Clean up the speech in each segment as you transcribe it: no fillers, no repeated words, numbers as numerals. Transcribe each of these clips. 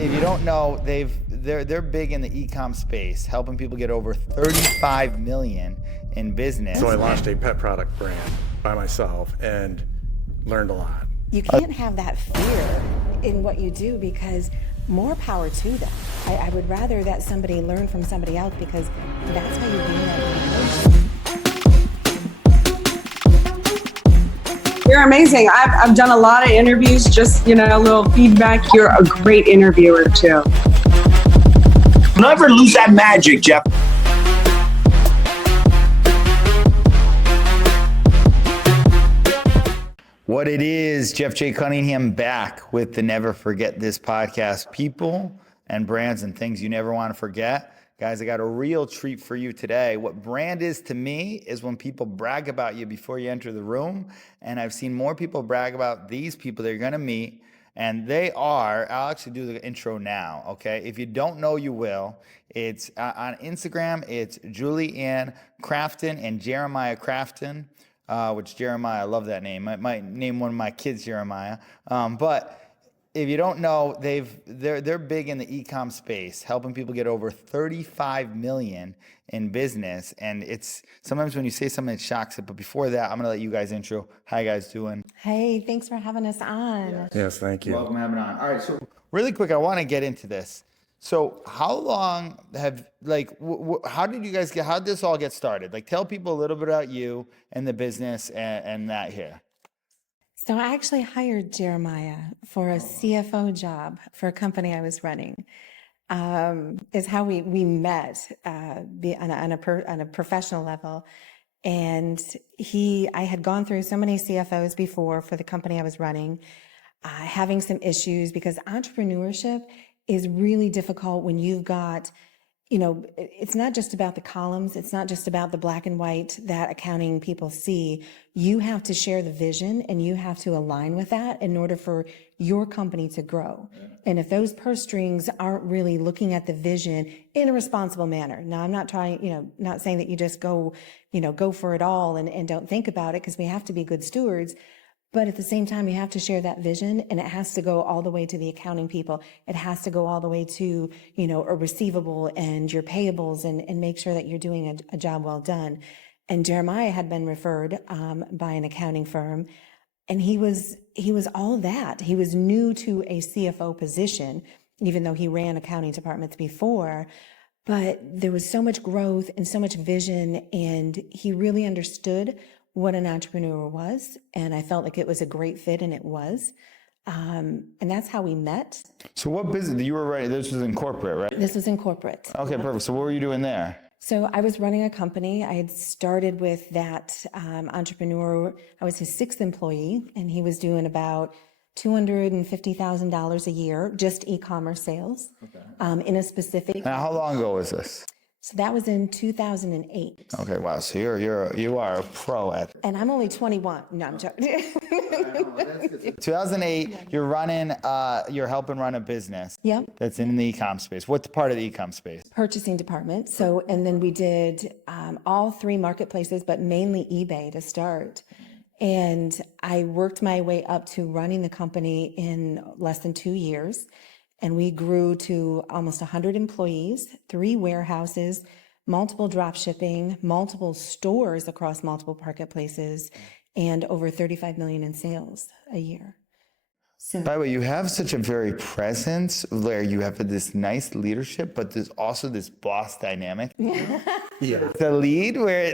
If you don't know, they're big in the ecom space, helping people get over 35 million in business. So I launched a pet product brand by myself and learned a lot. You can't have that fear in what you do because more power to them. I would rather that somebody learn from somebody else because that's how you gain that information. You're amazing. I've done a lot of interviews, just, a little feedback. You're a great interviewer too. Never lose that magic, Jeff. What it is, Jeff J. Cunningham back with the Never Forget This podcast. People and brands and things you never want to forget. Guys, I got a real treat for you today. What brand is to me is when people brag about you before you enter the room. And I've seen more people brag about these people that you're going to meet. And they are, I'll actually do the intro now, okay? If you don't know, you will. It's on Instagram, it's Juli and Crafton and Jeremiah Crafton. Which Jeremiah, I love that name. I might name one of my kids Jeremiah. But if you don't know, they're big in the ecom space, helping people get over 35 million in business. And it's sometimes when you say something that shocks it. But before that, I'm gonna let you guys intro. How you guys doing? Hey, thanks for having us on. Yes, thank you. Welcome to having on. All right, so really quick, I want to get into this. So how long how did this all get started? Like, tell people a little bit about you and the business and that here. So I actually hired Jeremiah for a CFO job for a company I was running. Is how we met on a professional level. And I had gone through so many CFOs before for the company I was running, having some issues because entrepreneurship is really difficult when you've got, it's not just about the columns. It's not just about the black and white that accounting people see. You have to share the vision and you have to align with that in order for your company to grow. Yeah. And if those purse strings aren't really looking at the vision in a responsible manner. Now, I'm not trying, not saying that you just go for it all and don't think about it because we have to be good stewards. But at the same time, you have to share that vision and it has to go all the way to the accounting people. It has to go all the way to, a receivable and your payables and make sure that you're doing a job well done. And Jeremiah had been referred by an accounting firm and he was all that. He was new to a CFO position, even though he ran accounting departments before. But there was so much growth and so much vision and he really understood what an entrepreneur was. And I felt like it was a great fit and it was. And that's how we met. So what business, you were right, this was in corporate, right? This was in corporate. Okay, perfect. So what were you doing there? So I was running a company. I had started with that entrepreneur. I was his sixth employee and he was doing about $250,000 a year, just e-commerce sales, in a specific. Now, how long ago was this? So that was in 2008. Okay, wow. So you are a pro at. And I'm only 21. No, I'm joking. 2008. You're helping run a business. Yep. That's in the e-com space. What's part of the e-com space? Purchasing department. So, and then we did all three marketplaces, but mainly eBay to start. And I worked my way up to running the company in less than 2 years. And we grew to almost 100 employees, 3 warehouses, multiple drop shipping, multiple stores across multiple marketplaces, and over 35 million in sales a year. So, by the way, you have such a very presence where you have this nice leadership, but there's also this boss dynamic. Yeah. The lead where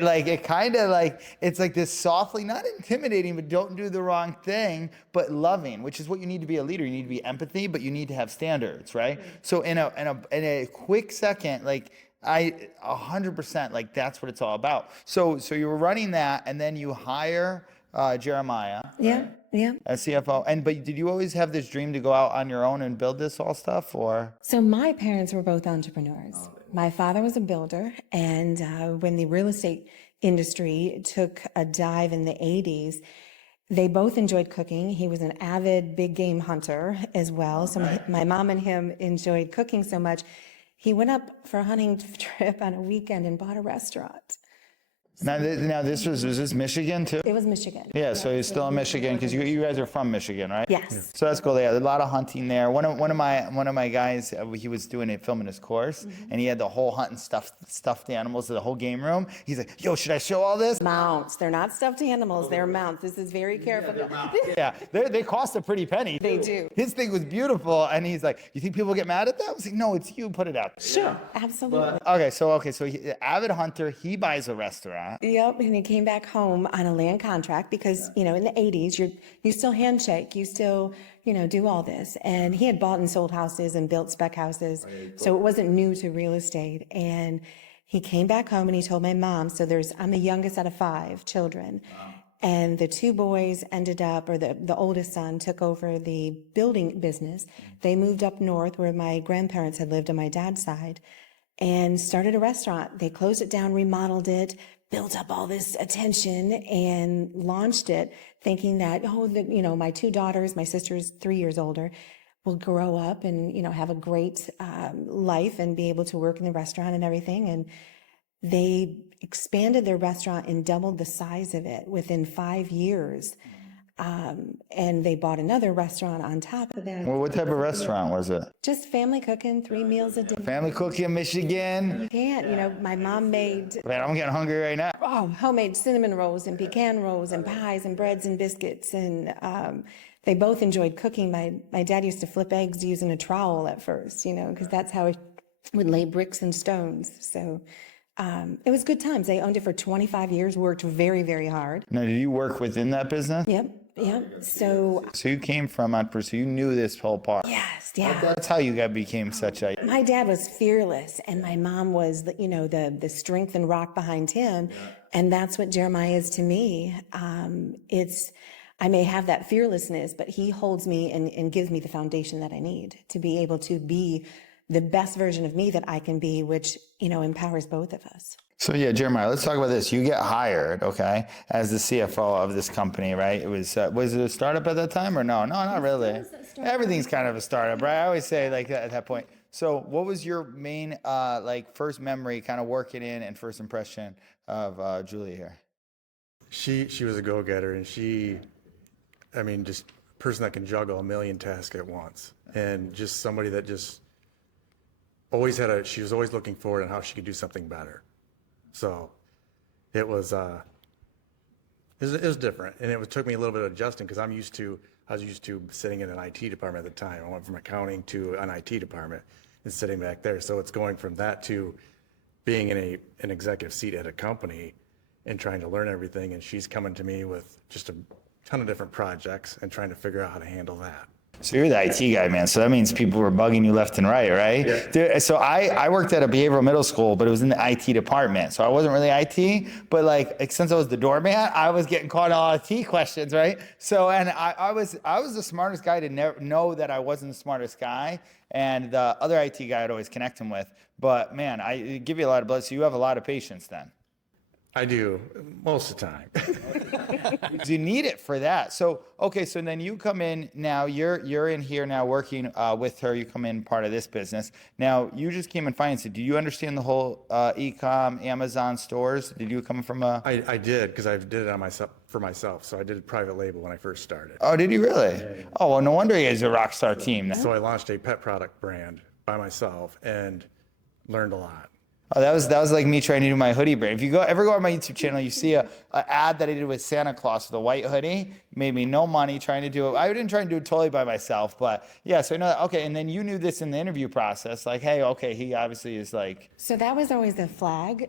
it's like this softly, not intimidating, but don't do the wrong thing, but loving, which is what you need to be a leader. You need to be empathy, but you need to have standards, right? So in a quick second, 100%, that's what it's all about. So you were running that and then you hire Jeremiah. Yeah. Right? Yeah. As CFO. But did you always have this dream to go out on your own and build this all stuff, or? So my parents were both entrepreneurs. My father was a builder, and when the real estate industry took a dive in the 80s, they both enjoyed cooking. He was an avid big game hunter as well. So my mom and him enjoyed cooking so much. He went up for a hunting trip on a weekend and bought a restaurant. Now this was this Michigan too? It was Michigan. Yeah, so he's still in Michigan because you guys are from Michigan, right? Yes. So that's cool. Yeah, a lot of hunting there. One of my guys, he was doing it, filming his course, and he had the whole hunting stuffed animals, the whole game room. He's like, "Yo, should I show all this?" Mounts. They're not stuffed animals. They're mounts. This is very careful. Yeah, they cost a pretty penny. They do. His thing was beautiful, and he's like, "You think people get mad at that?" I was like, "No, it's you. Put it out." Sure. Absolutely. Okay, so avid hunter. He buys a restaurant. Yep, and he came back home on a land contract because, in the 80s, you still handshake, you still, do all this. And he had bought and sold houses and built spec houses, so it wasn't new to real estate. And he came back home and he told my mom, I'm the youngest out of 5 children. And the 2 boys ended up, or the oldest son took over the building business. They moved up north where my grandparents had lived on my dad's side and started a restaurant. They closed it down, remodeled it, built up all this attention and launched it thinking that, my 2 daughters, my sister's 3 years older, will grow up and, have a great life and be able to work in the restaurant and everything. And they expanded their restaurant and doubled the size of it within 5 years. And they bought another restaurant on top of that. Well, what type of restaurant was it? Just family cooking, 3 meals a day. Family cooking in Michigan. You can't, my mom made Man, I'm getting hungry right now. homemade cinnamon rolls and pecan rolls and pies and breads and biscuits. And they both enjoyed cooking. My dad used to flip eggs using a trowel at first, because that's how he would lay bricks and stones. So it was good times. They owned it for 25 years, worked very, very hard. Now, did you work within that business? Yep. So you came from entrepreneur, so you knew this whole part. yes, yeah. That's how you became such a. My dad was fearless, and my mom was, the strength and rock behind him, and that's what Jeremiah is to me. I may have that fearlessness, but he holds me and gives me the foundation that I need to be able to be the best version of me that I can be, which empowers both of us. So yeah, Jeremiah, let's talk about this. You get hired, okay, as the CFO of this company, right? It was it a startup at that time or no? No, not really. Everything's kind of a startup, right? I always say like that at that point. So what was your main first memory kind of working in and first impression of Juli here? She was a go-getter, and just a person that can juggle a million tasks at once, and just somebody that just she was always looking forward on how she could do something better. So it was different, and it took me a little bit of adjusting because I was used to sitting in an IT department at the time. I went from accounting to an IT department and sitting back there. So it's going from that to being in an executive seat at a company and trying to learn everything. And she's coming to me with just a ton of different projects and trying to figure out how to handle that. So you're the IT guy, man. So that means people were bugging you left and right, right? Yeah. Dude, so I worked at a behavioral middle school, but it was in the IT department. So I wasn't really IT, but since I was the doorman, I was getting caught on IT questions, right? So, and I was the smartest guy to never know that I wasn't the smartest guy. And the other IT guy I'd always connect him with. But man, I give you a lot of blood. So you have a lot of patience then. I do most of the time. You need it for that. So, okay. So then you come in now, you're in here now working with her. You come in part of this business. Now you just came in finance. Do you understand the whole Ecom, Amazon stores? Did you come from a? I did, because I did it for myself. So I did private label when I first started. Oh, did you really? Yeah. Oh, well, no wonder you guys are a rock star team. So I launched a pet product brand by myself and learned a lot. Oh, that was like me trying to do my hoodie brand. If you ever go on my YouTube channel, you see a ad that I did with Santa Claus with a white hoodie. Made me no money trying to do it. I didn't try and do it totally by myself, but yeah. So I know that. Okay, and then you knew this in the interview process, like, hey, okay, he obviously is like. So that was always the flag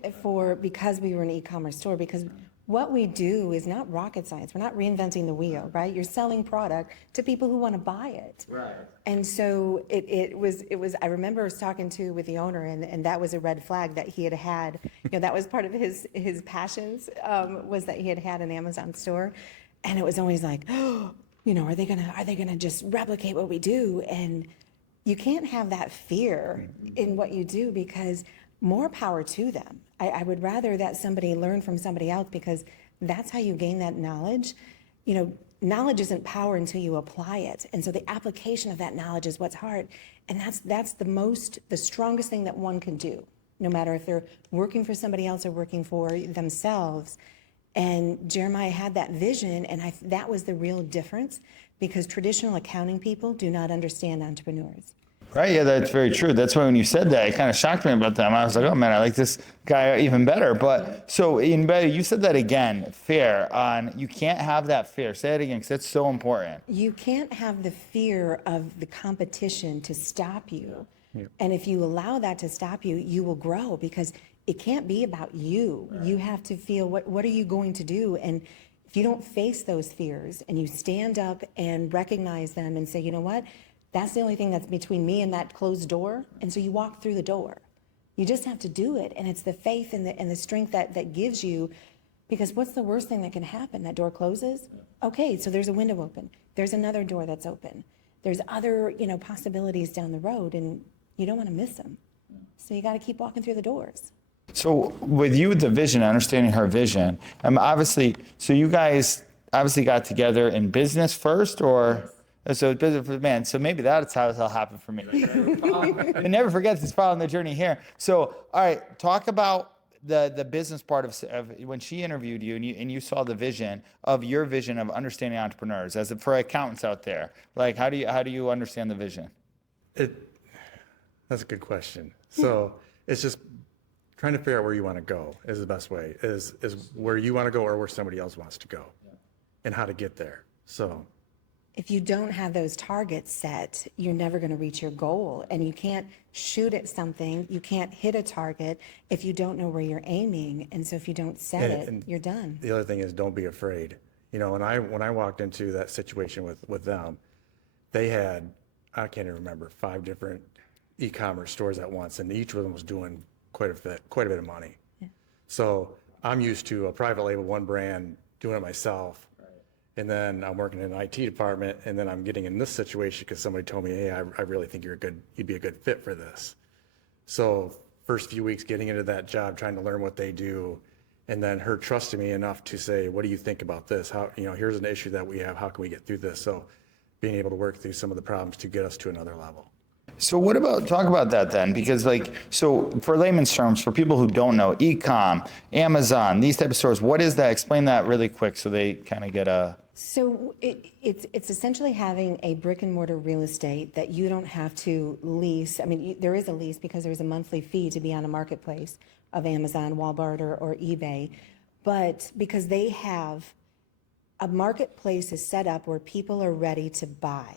because we were an e-commerce store, because what we do is not rocket science. We're not reinventing the wheel, right? You're selling product to people who want to buy it. Right. And so it was, I remember talking with the owner, and that was a red flag that he had, that was part of his passions, was that he had an Amazon store. And it was always like, are they gonna just replicate what we do? And you can't have that fear in what you do, because more power to them. I would rather that somebody learn from somebody else, because that's how you gain that knowledge. Knowledge isn't power until you apply it. And so the application of that knowledge is what's hard. And that's the strongest thing that one can do. no matter if they're working for somebody else or working for themselves. And Jeremiah had that vision, and that was the real difference, because traditional accounting people do not understand entrepreneurs. Right, yeah, that's very true. That's why when you said that, it kind of shocked me about them. I was like, oh man, I like this guy even better. But so you said that again, fear on, you can't have that fear. Say it again, because that's so important. You can't have the fear of the competition to stop you. And if you allow that to stop you, you will grow, because it can't be about you. Right. You have to feel, what are you going to do? And if you don't face those fears and you stand up and recognize them and say, you know what? That's the only thing that's between me and that closed door. And so you walk through the door. You just have to do it. And it's the faith and the strength that gives you, because what's the worst thing that can happen? That door closes? Okay, so there's a window open. There's another door that's open. There's other, possibilities down the road, and you don't want to miss them. So you got to keep walking through the doors. So with you, the vision, understanding her vision, so you guys obviously got together in business first, or? So man, so maybe that's how it'll happen for me. I never forget this following the journey here. So, all right, talk about the business part of when she interviewed you, and you saw the vision of your vision of understanding entrepreneurs for accountants out there. Like, how do you understand the vision? That's a good question. So it's just trying to figure out where you want to go is the best way. Is where you want to go or where somebody else wants to go, and how to get there. So. If you don't have those targets set, you're never going to reach your goal. And you can't shoot at something, you can't hit a target if you don't know where you're aiming. And so if you don't set it, you're done. The other thing is, don't be afraid. When I walked into that situation with them, they had, I can't even remember, 5 different e-commerce stores at once, and each of them was doing quite a bit of money. Yeah. So I'm used to a private label, one brand, doing it myself. And then I'm working in an IT department, and then I'm getting in this situation because somebody told me, hey, I really think you'd be a good fit for this. So first few weeks getting into that job, trying to learn what they do, and then her trusting me enough to say, what do you think about this? How, here's an issue that we have, how can we get through this? So being able to work through some of the problems to get us to another level. So talk about that then, because so for layman's terms, for people who don't know, Ecom, Amazon, these type of stores, what is that? Explain that really quick so they kind of get a... So it's essentially having a brick and mortar real estate that you don't have to lease. I mean, there is a lease because there's a monthly fee to be on a marketplace of Amazon, Walmart, or eBay. But because they have a marketplace is set up where people are ready to buy.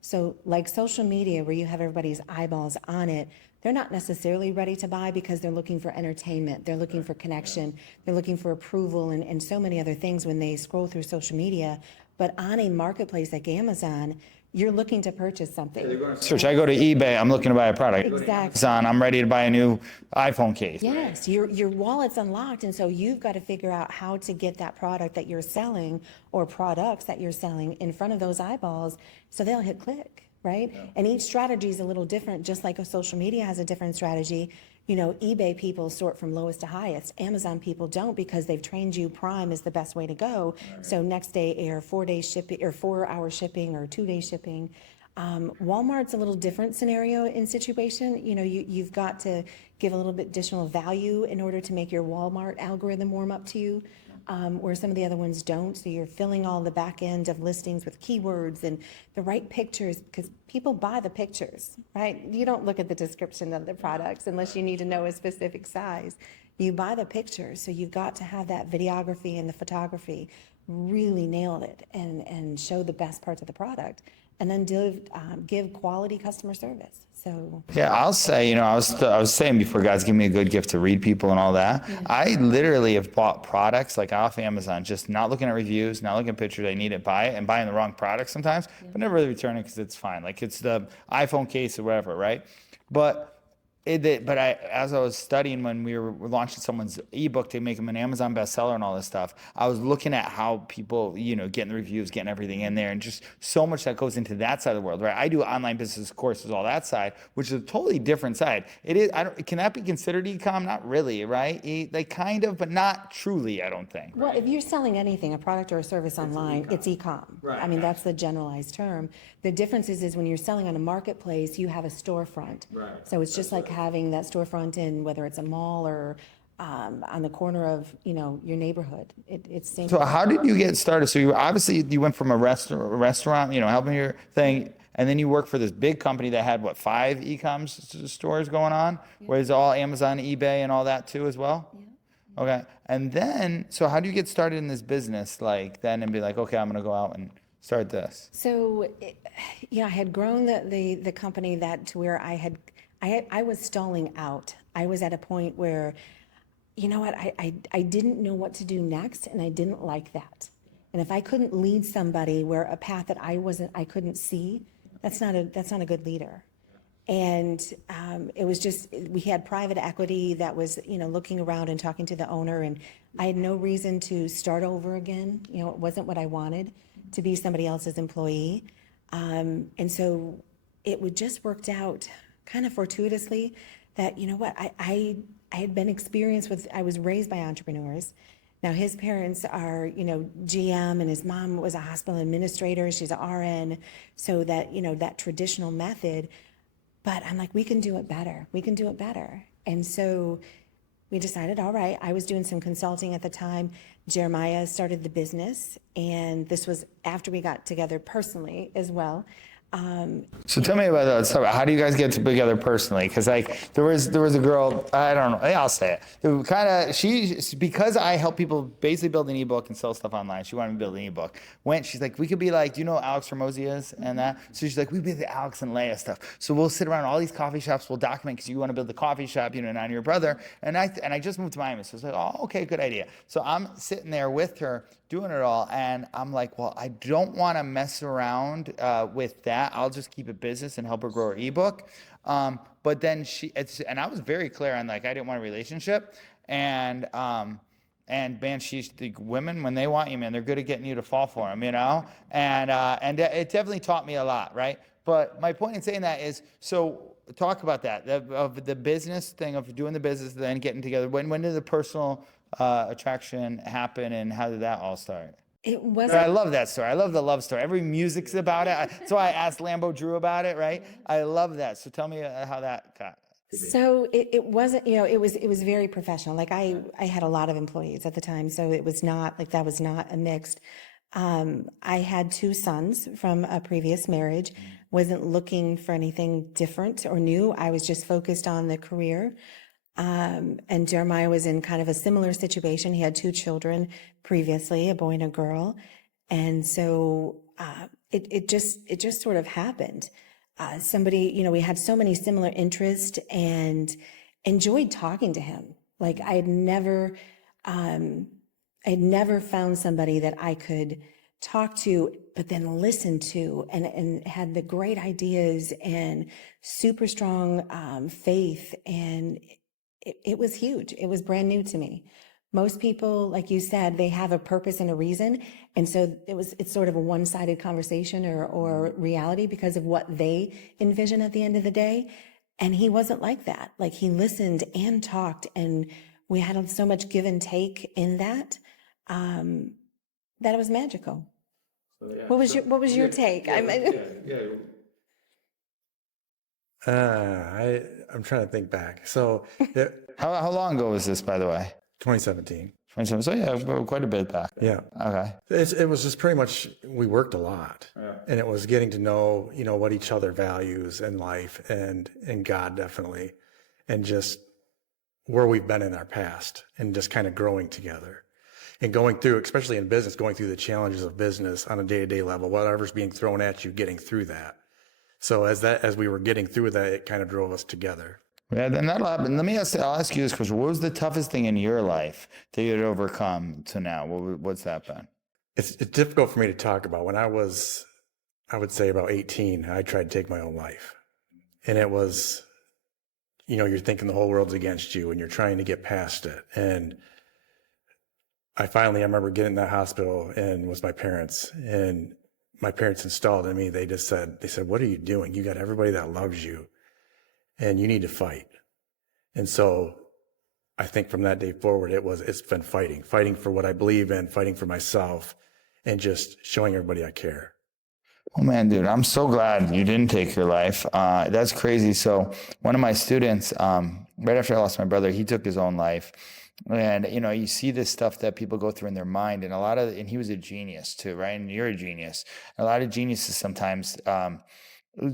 So like social media, where you have everybody's eyeballs on it, they're not necessarily ready to buy because they're looking for entertainment, they're looking for connection, they're looking for approval, and so many other things when they scroll through social media. But on a marketplace like Amazon, you're looking to purchase something. Search, I go to eBay, I'm looking to buy a product. Exactly. Amazon, I'm ready to buy a new iPhone case. Yes, your wallet's unlocked, and so you've got to figure out how to get that product that you're selling or products that you're selling in front of those eyeballs so they'll hit click, right? Yeah. And each strategy is a little different, just like a social media has a different strategy. eBay people sort from lowest to highest. Amazon people don't, because they've trained you Prime is the best way to go. Right. So next day air, 4-day shipping, or 4-hour shipping, or 2-day shipping. Walmart's a little different scenario in situation. You've got to give a little bit additional value in order to make your Walmart algorithm warm up to you. Where some of the other ones don't. So you're filling all the back end of listings with keywords and the right pictures, because people buy the pictures, right? You don't look at the description of the products unless you need to know a specific size. You buy the pictures. So you've got to have that videography and the photography really nailed it and show the best parts of the product, and then give quality customer service. So yeah, I'll say, I was saying before, guys, give me a good gift to read people and all that. Yeah. I literally have bought products like off Amazon, just not looking at reviews, not looking at pictures. I need it, buy it, and buying the wrong product sometimes, but never really return it because it's fine. Like it's the iPhone case or whatever, right? But as I was studying when we were launching someone's ebook to make them an Amazon bestseller and all this stuff, I was looking at how people, getting the reviews, getting everything in there, and just so much that goes into that side of the world, right? I do online business courses, all that side, which is a totally different side. It is. Can that be considered ecom? Not really, right? Like kind of, but not truly. I don't think. Well, if you're selling anything, a product or a service online, it's ecom. Right. I mean, that's the generalized term. The difference is when you're selling on a marketplace, you have a storefront. Right. So it's just like having that storefront in, whether it's a mall or on the corner of, your neighborhood. It's same. So how did you get started? So you went from a restaurant, helping your thing, and then you worked for this big company that had what, 5 Ecom stores going on, where it's all Amazon, eBay, and all that too as well. Yeah. Okay, and then so how do you get started in this business and be like, okay, I'm gonna go out and start this? So, I had grown the company to where I was stalling out. I was at a point where, you know what, I didn't know what to do next, and I didn't like that. And if I couldn't lead somebody where a path that I couldn't see, that's not a good leader. And it was just, we had private equity that was, looking around and talking to the owner, and I had no reason to start over again. It wasn't what I wanted, to be somebody else's employee. And so it would just worked out kind of fortuitously that, I had been experienced with, I was raised by entrepreneurs. Now his parents are, GM, and his mom was a hospital administrator. She's an RN. So that, that traditional method. But I'm like, we can do it better. We can do it better. And so we decided, all right, I was doing some consulting at the time. Jeremiah started the business, and this was after we got together personally as well. So tell me about that. So how do you guys get together personally? Because there was a girl, I don't know, I'll say it. Who because I help people basically build an ebook and sell stuff online. She wanted me to build an ebook. She's like, we could be like, do you know Alex Ramosi is and that? So she's like, we'd be the Alex and Leia stuff. So we'll sit around all these coffee shops. We'll document because you want to build the coffee shop, and I'm your brother. And I just moved to Miami, so it's like, oh, okay, good idea. So I'm sitting there with her doing it all, and I'm like, well, I don't want to mess around with that. I'll just keep it business and help her grow her ebook. But then and I was very clear on I didn't want a relationship. And man, she's the women, when they want you, man, they're good at getting you to fall for them, and it definitely taught me a lot. Right. But my point in saying that is, so talk about that, of the business thing, of doing the business, then getting together. When did the personal attraction happen, and how did that all start? It was. I love that story. I love the love story. Every music's about it. That's why I asked Lambo Drew about it, right? I love that. So tell me how that got. So it wasn't, it was very professional. I had a lot of employees at the time, so it was not that was not a mixed. I had 2 sons from a previous marriage. Wasn't looking for anything different or new. I was just focused on the career. And Jeremiah was in kind of a similar situation. He had 2 children previously, a boy and a girl. And so, it just sort of happened. We had so many similar interests, and enjoyed talking to him. I had never found somebody that I could talk to, but then listen to, and had the great ideas and super strong, faith. And it was huge. It was brand new to me. Most people, like you said, they have a purpose and a reason. And so it's sort of a one-sided conversation or reality because of what they envision at the end of the day. And he wasn't like that. He listened and talked, and we had so much give and take in that, that it was magical. So, yeah. What was your take? I'm trying to think back. So how long ago was this, by the way? 2017. 2017. So yeah, quite a bit back. Yeah. Okay. It was just pretty much, we worked a lot, and it was getting to know, what each other values in life, and God definitely, and just where we've been in our past, and just kind of growing together, and going through, especially in business, going through the challenges of business on a day-to-day level, whatever's being thrown at you, getting through that. So as we were getting through that, it kind of drove us together. Yeah, then that'll happen. I'll ask you this question. What was the toughest thing in your life that you had overcome to now? What's that been? It's difficult for me to talk about. When I would say about 18, I tried to take my own life. And it was, you're thinking the whole world's against you, and you're trying to get past it. And I remember getting in that hospital, and was my parents, and my parents installed in me. They said, what are you doing? You got everybody that loves you, and you need to fight. And so I think from that day forward, it's been fighting for what I believe in, fighting for myself, and just showing everybody I care. Oh man, dude, I'm so glad you didn't take your life. That's crazy. So one of my students, right after I lost my brother, he took his own life. And you see this stuff that people go through in their mind, and and he was a genius too, right? And you're a genius. A lot of geniuses sometimes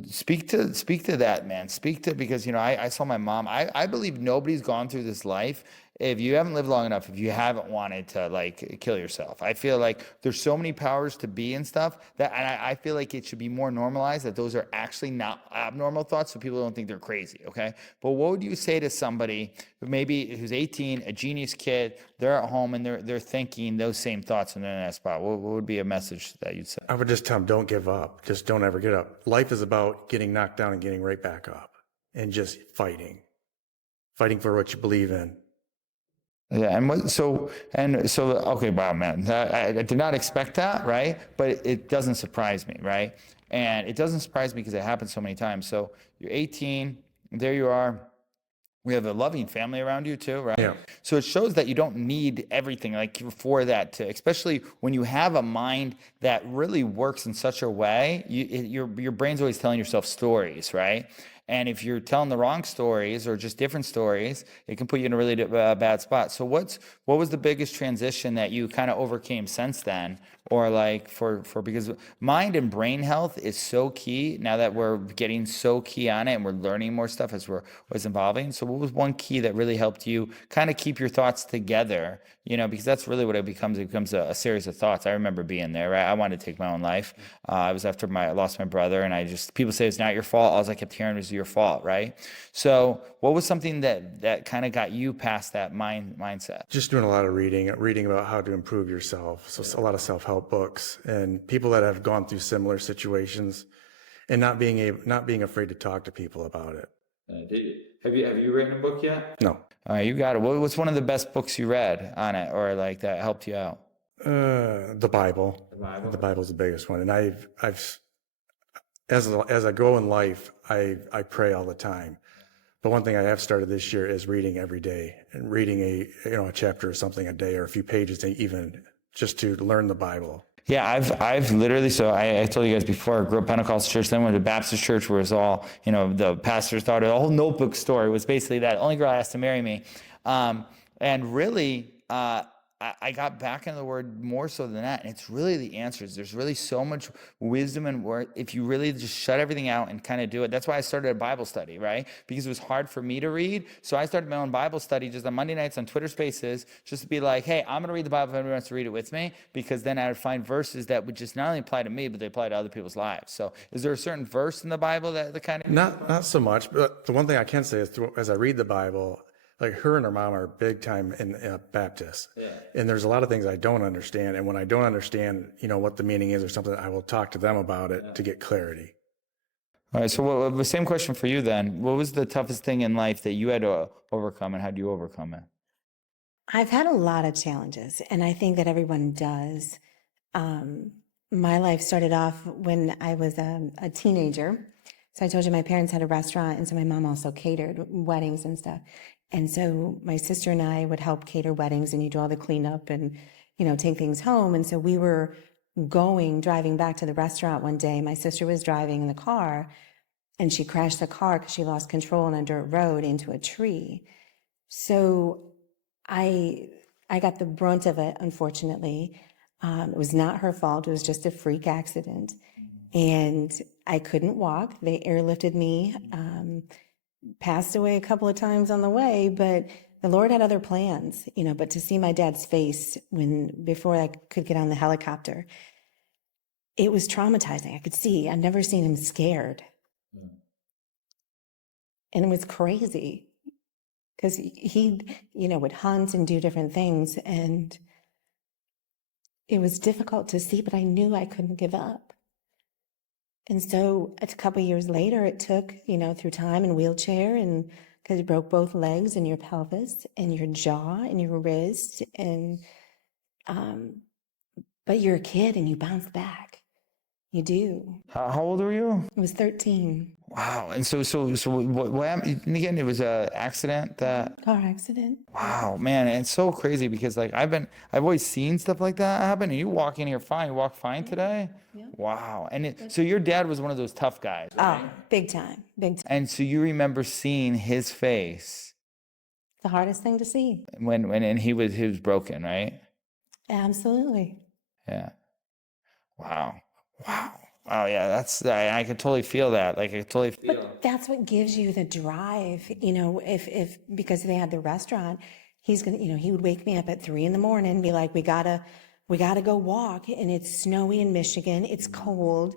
speak to that, man. Speak to, because I saw my mom. I believe nobody's gone through this life if you haven't lived long enough, if you haven't wanted to like kill yourself. I feel like there's so many powers to be and stuff that, and I feel like it should be more normalized that those are actually not abnormal thoughts, so people don't think they're crazy. Okay, but what would you say to somebody who's 18, a genius kid, they're at home and they're thinking those same thoughts and they're in that spot? What would be a message that you'd say? I would just tell them, don't give up. Just don't ever get up. Life is about getting knocked down and getting right back up and just fighting for what you believe in. Yeah, okay, wow, man, I did not expect that, right? But it doesn't surprise me, right? And it doesn't surprise me because it happens so many times. So you're 18, there you are. We have a loving family around you too, right? Yeah. So it shows that you don't need everything like for that to, especially when you have a mind that really works in such a way, your brain's always telling yourself stories, right? And if you're telling the wrong stories or just different stories, it can put you in a really bad spot. So what was the biggest transition that you kind of overcame since then? Or like because mind and brain health is so key now that we're getting so key on it and we're learning more stuff as we're always evolving. So what was one key that really helped you kind of keep your thoughts together? Because that's really what it becomes. It becomes a series of thoughts. I remember being there, right? I wanted to take my own life. I was after I lost my brother, and people say it's not your fault. All I kept hearing was your fault, right? So what was something that kind of got you past that mindset? Just doing a lot of reading about how to improve yourself. So a lot of self-help books and people that have gone through similar situations, and not being afraid to talk to people about it. Have you written a book yet? No. All right, you got it. What's one of the best books you read on it, or like that helped you out? The Bible. The Bible's the biggest one, and I've as I grow in life, I pray all the time. But one thing I have started this year is reading every day, and reading a chapter or something a day, or a few pages, even just to learn the Bible. Yeah, I've literally, so I told you guys before, I grew up Pentecostal church, then went to Baptist church where it's all, the pastors thought the whole Notebook story was basically that. Only girl asked to marry me. And really, I got back into the word more so than that. And it's really the answers. There's really so much wisdom and word if you really just shut everything out and kind of do it. That's why I started a Bible study, right? Because it was hard for me to read. So I started my own Bible study just on Monday nights on Twitter Spaces, just to be like, hey, I'm going to read the Bible if anyone wants to read it with me, because then I would find verses that would just not only apply to me, but they apply to other people's lives. So is there a certain verse in the Bible that the kind of... Not so much, but the one thing I can say is as I read the Bible, like her and her mom are big time in Baptist. Yeah. And there's a lot of things I don't understand. And when I don't understand, what the meaning is or something, I will talk to them about it to get clarity. All right. So the same question for you then. What was the toughest thing in life that you had to overcome, and how do you overcome it? I've had a lot of challenges, and I think that everyone does. My life started off when I was a teenager. So I told you my parents had a restaurant, and so my mom also catered weddings and stuff. And so my sister and I would help cater weddings, and you do all the cleanup and, take things home. And so we were driving back to the restaurant one day. My sister was driving in the car, and she crashed the car because she lost control on a dirt road into a tree. So I got the brunt of it, unfortunately. It was not her fault. It was just a freak accident. And I couldn't walk. They airlifted me. Passed away a couple of times on the way, but the Lord had other plans, but to see my dad's face before I could get on the helicopter, it was traumatizing. I could see, I'd never seen him scared. And it was crazy because he, would hunt and do different things. And it was difficult to see, but I knew I couldn't give up. And so a couple of years later, it took, through time and wheelchair, and because you broke both legs and your pelvis and your jaw and your wrist. And, but you're a kid and you bounce back. You do. How old were you? I was 13. Wow. And so what happened? And again, it was a accident that, Car accident. wow, man. And it's so crazy because like I've always seen stuff like that happen and you walk in here fine. You walk fine today. Yeah. Wow. And so your dad was one of those tough guys. Right? Oh, big time, big time. And so you remember seeing his face The hardest thing to see. when and he was broken, right? Absolutely. Yeah. Wow. Wow. Oh yeah, I can totally feel that. Like I totally feel. But that's what gives you the drive, if because they had the restaurant, he's gonna, he would wake me up at 3 a.m. and be like, we gotta go walk, and it's snowy in Michigan, it's cold.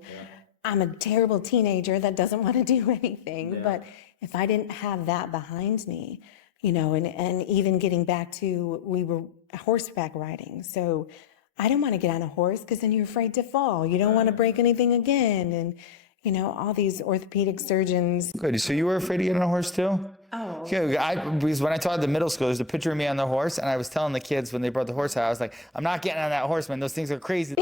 I'm a terrible teenager that doesn't want to do anything, but if I didn't have that behind me, and even getting back to, we were horseback riding, so I don't want to get on a horse because then you're afraid to fall. You don't want to break anything again. And, all these orthopedic surgeons. Good. So you were afraid to get on a horse too? Oh. Yeah, because when I taught the middle school, there's a picture of me on the horse, and I was telling the kids when they brought the horse out, I was like, I'm not getting on that horse, man. Those things are crazy.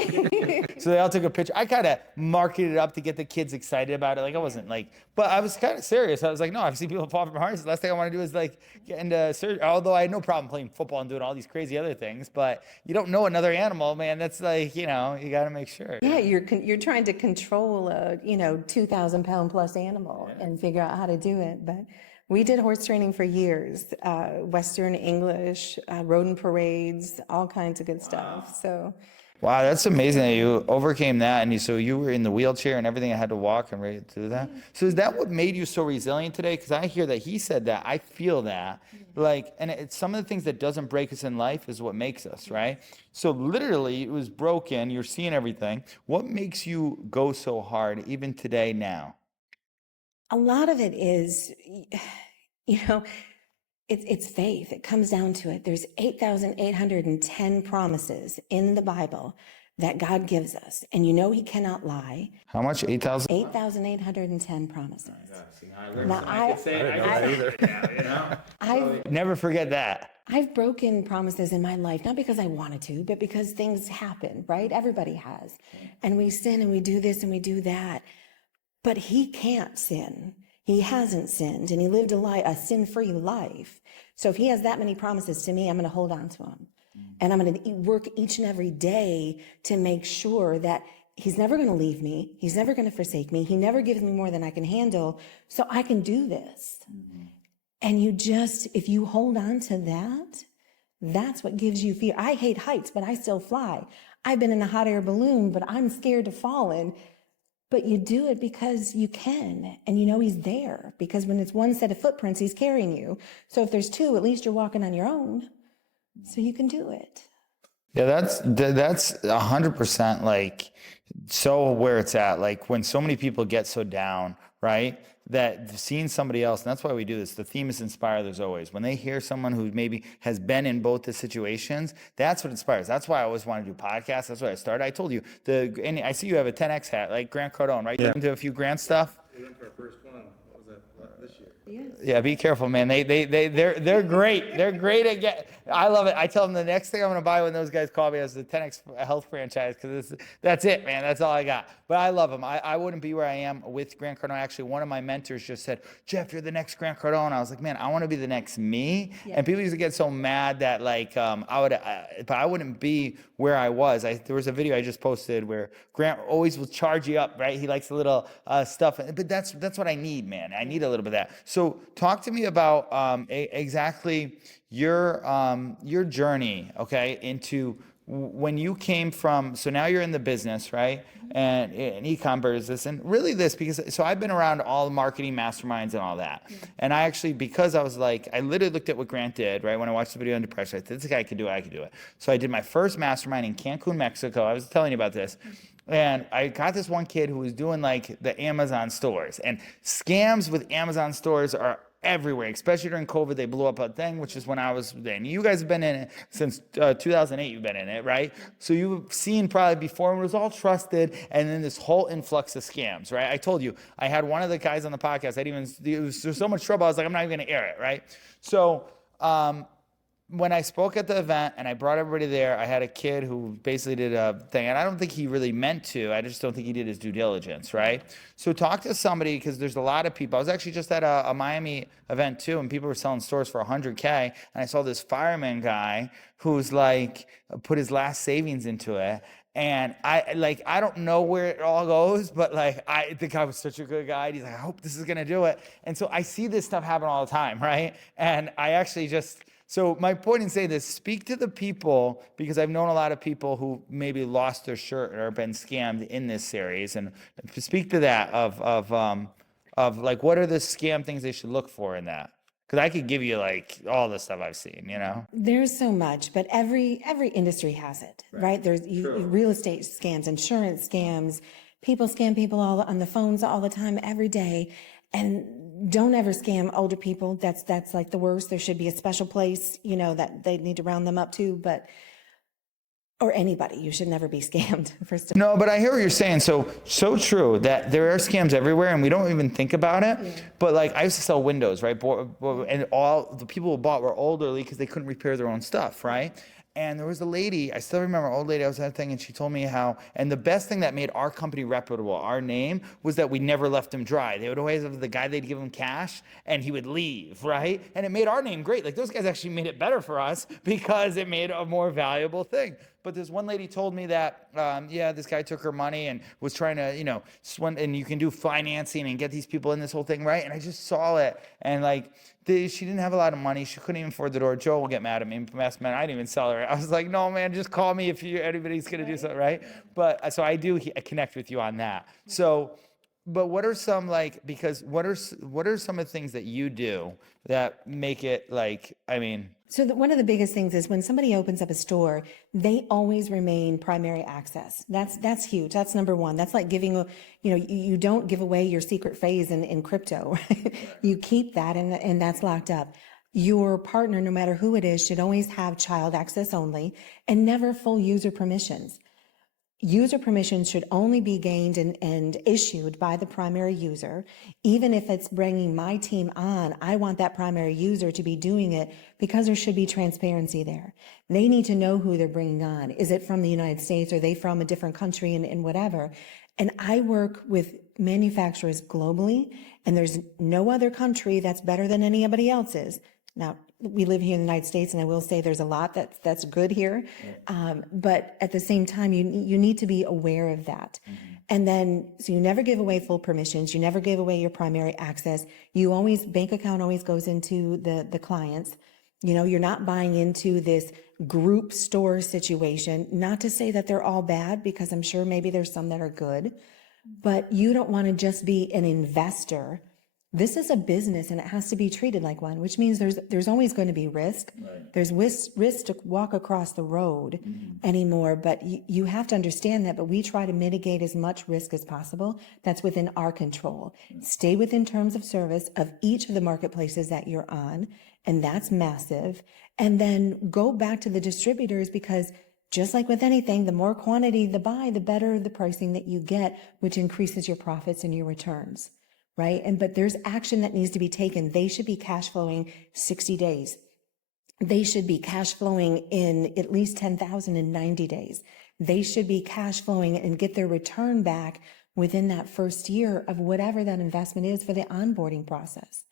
So they all took a picture. I kind of marketed it up to get the kids excited about it. Like I wasn't like, but I was kind of serious. I was like, no, I've seen people fall from horses. The last thing I want to do is like get into surgery. Although I had no problem playing football and doing all these crazy other things, but you don't know another animal, man. That's like, you got to make sure. Yeah, you're trying to control a 2,000-pound plus animal and figure out how to do it. But we did horse training for years, Western English, rodent parades, all kinds of good stuff. So. Wow, that's amazing that you overcame that, and so you were in the wheelchair and everything. I had to walk and ready to do that. So is that what made you so resilient today? Because I hear that he said that. I feel that. Like, and it's some of the things that doesn't break us in life is what makes us, right? So literally, it was broken. You're seeing everything. What makes you go so hard even today now? A lot of it is, it's faith. It comes down to it. There's 8,810 promises in the Bible that God gives us. And he cannot lie. How much? 8,000? 8,810 promises. Now, Never forget that. I've broken promises in my life, not because I wanted to, but because things happen, right? Everybody has. And we sin and we do this and we do that. But he can't sin. He hasn't sinned, and he lived a sin-free life. So if he has that many promises to me, I'm going to hold on to them. And I'm going to work each and every day to make sure that he's never going to leave me. He's never going to forsake me. He never gives me more than I can handle. So I can do this. And if you hold on to that, that's what gives you fear. I hate heights, but I still fly. I've been in a hot air balloon, but I'm scared to fall in. But you do it because you can, and he's there, because when it's one set of footprints, he's carrying you. So if there's two, at least you're walking on your own, so you can do it. Yeah, that's 100% like so where it's at. Like when so many people get so down, right? That seeing somebody else, and that's why we do this. The theme is inspire. There's always, when they hear someone who maybe has been in both the situations, that's what inspires. That's why I always want to do podcasts. That's why I started. I told you and I see you have a 10X hat, like Grant Cardone, right? Yeah. You into a few Grant stuff. We went for our first one. What was that this year? Yeah, be careful, man. They're great. They're great at I love it. I tell them the next thing I'm going to buy when those guys call me is the 10X health franchise, because that's it, man. That's all I got. But I love them. I wouldn't be where I am with Grant Cardone. Actually, one of my mentors just said, Jeff, you're the next Grant Cardone. I was like, man, I want to be the next me. Yeah. And people used to get so mad that but I wouldn't be where I was. There was a video I just posted where Grant always will charge you up, right? He likes a little stuff. But that's what I need, man. I need a little bit of that. So talk to me about exactly your journey, okay, into when you came from, so now you're in the business, right? And an Ecom business, and really so I've been around all the marketing masterminds and all that. Yeah. And I actually, because I was like, I literally looked at what Grant did, right? When I watched the video on depression, I said, this guy could do it, I could do it. So I did my first mastermind in Cancun, Mexico. I was telling you about this. And I got this one kid who was doing like the Amazon stores, and scams with Amazon stores are everywhere, especially during COVID. They blew up a thing, which is when I was then. You guys have been in it since 2008. You've been in it, right? So you've seen probably before, and it was all trusted, and then this whole influx of scams, right? I told you, I had one of the guys on the podcast. There's so much trouble. I was like, I'm not even going to air it, right? So when I spoke at the event and I brought everybody there, I had a kid who basically did a thing, and I don't think he really meant to. I just don't think he did his due diligence, right? So talk to somebody, because there's a lot of people. I was actually just at a Miami event too, and people were selling stores for 100K, and I saw this fireman guy who's like put his last savings into it. And I don't know where it all goes, but like, I think I was such a good guy. He's like, I hope this is going to do it. And so I see this stuff happen all the time, right? And I actually so my point in saying this, speak to the people, because I've known a lot of people who maybe lost their shirt or been scammed in this series, and speak to that of like, what are the scam things they should look for in that? Because I could give you like all the stuff I've seen, you know? There's so much, but every industry has it, right? There's real estate scams, insurance scams, people scam people all on the phones all the time, every day. And don't ever scam older people. That's like the worst. There should be a special place, you know, that they need to round them up to, or anybody. You should never be scammed, first of all. No, but I hear what you're saying. So true that there are scams everywhere and we don't even think about it. Yeah. But like, I used to sell windows, right? And all the people who bought were elderly because they couldn't repair their own stuff, right? And there was a lady, I still remember, an old lady, I was at a thing, and she told me how, and the best thing that made our company reputable, our name, was that we never left him dry. They would always have the guy, they'd give him cash, and he would leave, right? And it made our name great. Like, those guys actually made it better for us because it made a more valuable thing. But this one lady told me that, this guy took her money and was trying to, you know, and you can do financing and get these people in this whole thing, right? And I just saw it, and like, she didn't have a lot of money. She couldn't even afford the door. Joe will get mad at me. Best man, I didn't even sell her. I was like, no, man, just call me if anybody's going to do something, right? But so I connect with you on that. So, but what are some what are some of the things that you do that make it like, I mean. So one of the biggest things is when somebody opens up a store, they always remain primary access. That's huge. That's number one. That's like giving, you don't give away your secret phrase in crypto, right? You keep that and that's locked up. Your partner, no matter who it is, should always have child access only and never full user permissions. User permissions should only be gained and issued by the primary user. Even if it's bringing my team on, I want that primary user to be doing it because there should be transparency there. They need to know who they're bringing on. Is it from the United States? Are they from a different country and whatever? And I work with manufacturers globally, and there's no other country that's better than anybody else's. Now, we live here in the United States, and I will say there's a lot that's good here. But at the same time, you need to be aware of that. Mm-hmm. And then, so you never give away full permissions. You never give away your primary access. Bank account always goes into the clients. You know, you're not buying into this group store situation. Not to say that they're all bad, because I'm sure maybe there's some that are good. But you don't want to just be an investor. This is a business, and it has to be treated like one, which means there's always going to be risk. Right. There's risk to walk across the road anymore, but you have to understand that. But we try to mitigate as much risk as possible. That's within our control. Stay within terms of service of each of the marketplaces that you're on, and that's massive. And then go back to the distributors, because just like with anything, the more quantity the buy, the better the pricing that you get, which increases your profits and your returns. Right? But there's action that needs to be taken. They should be cash flowing 60 days. They should be cash flowing in at least 10,000 in 90 days. They should be cash flowing and get their return back within that first year of whatever that investment is for the onboarding process.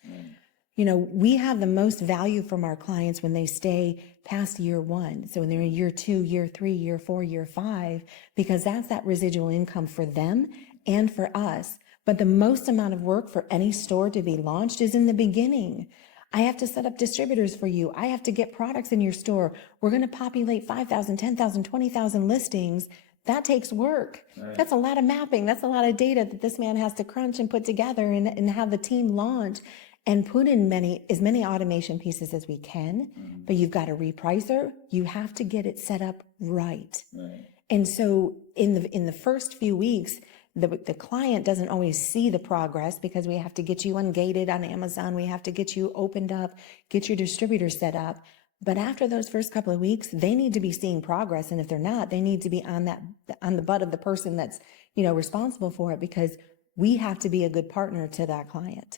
You know, we have the most value from our clients when they stay past year one. So when they're in year 2, year 3, year 4, year 5, because that's that residual income for them and for us. But the most amount of work for any store to be launched is in the beginning. I have to set up distributors for you. I have to get products in your store. We're going to populate 5,000, 10,000, 20,000 listings. That takes work. Right. That's a lot of mapping. That's a lot of data that this man has to crunch and put together and have the team launch and put in as many automation pieces as we can. But you've got a repricer. You have to get it set up right. And so in the first few weeks, the client doesn't always see the progress, because we have to get you ungated on Amazon. We have to get you opened up, get your distributor set up. But after those first couple of weeks, they need to be seeing progress. And if they're not, they need to be on the butt of the person that's, responsible for it, because we have to be a good partner to that client.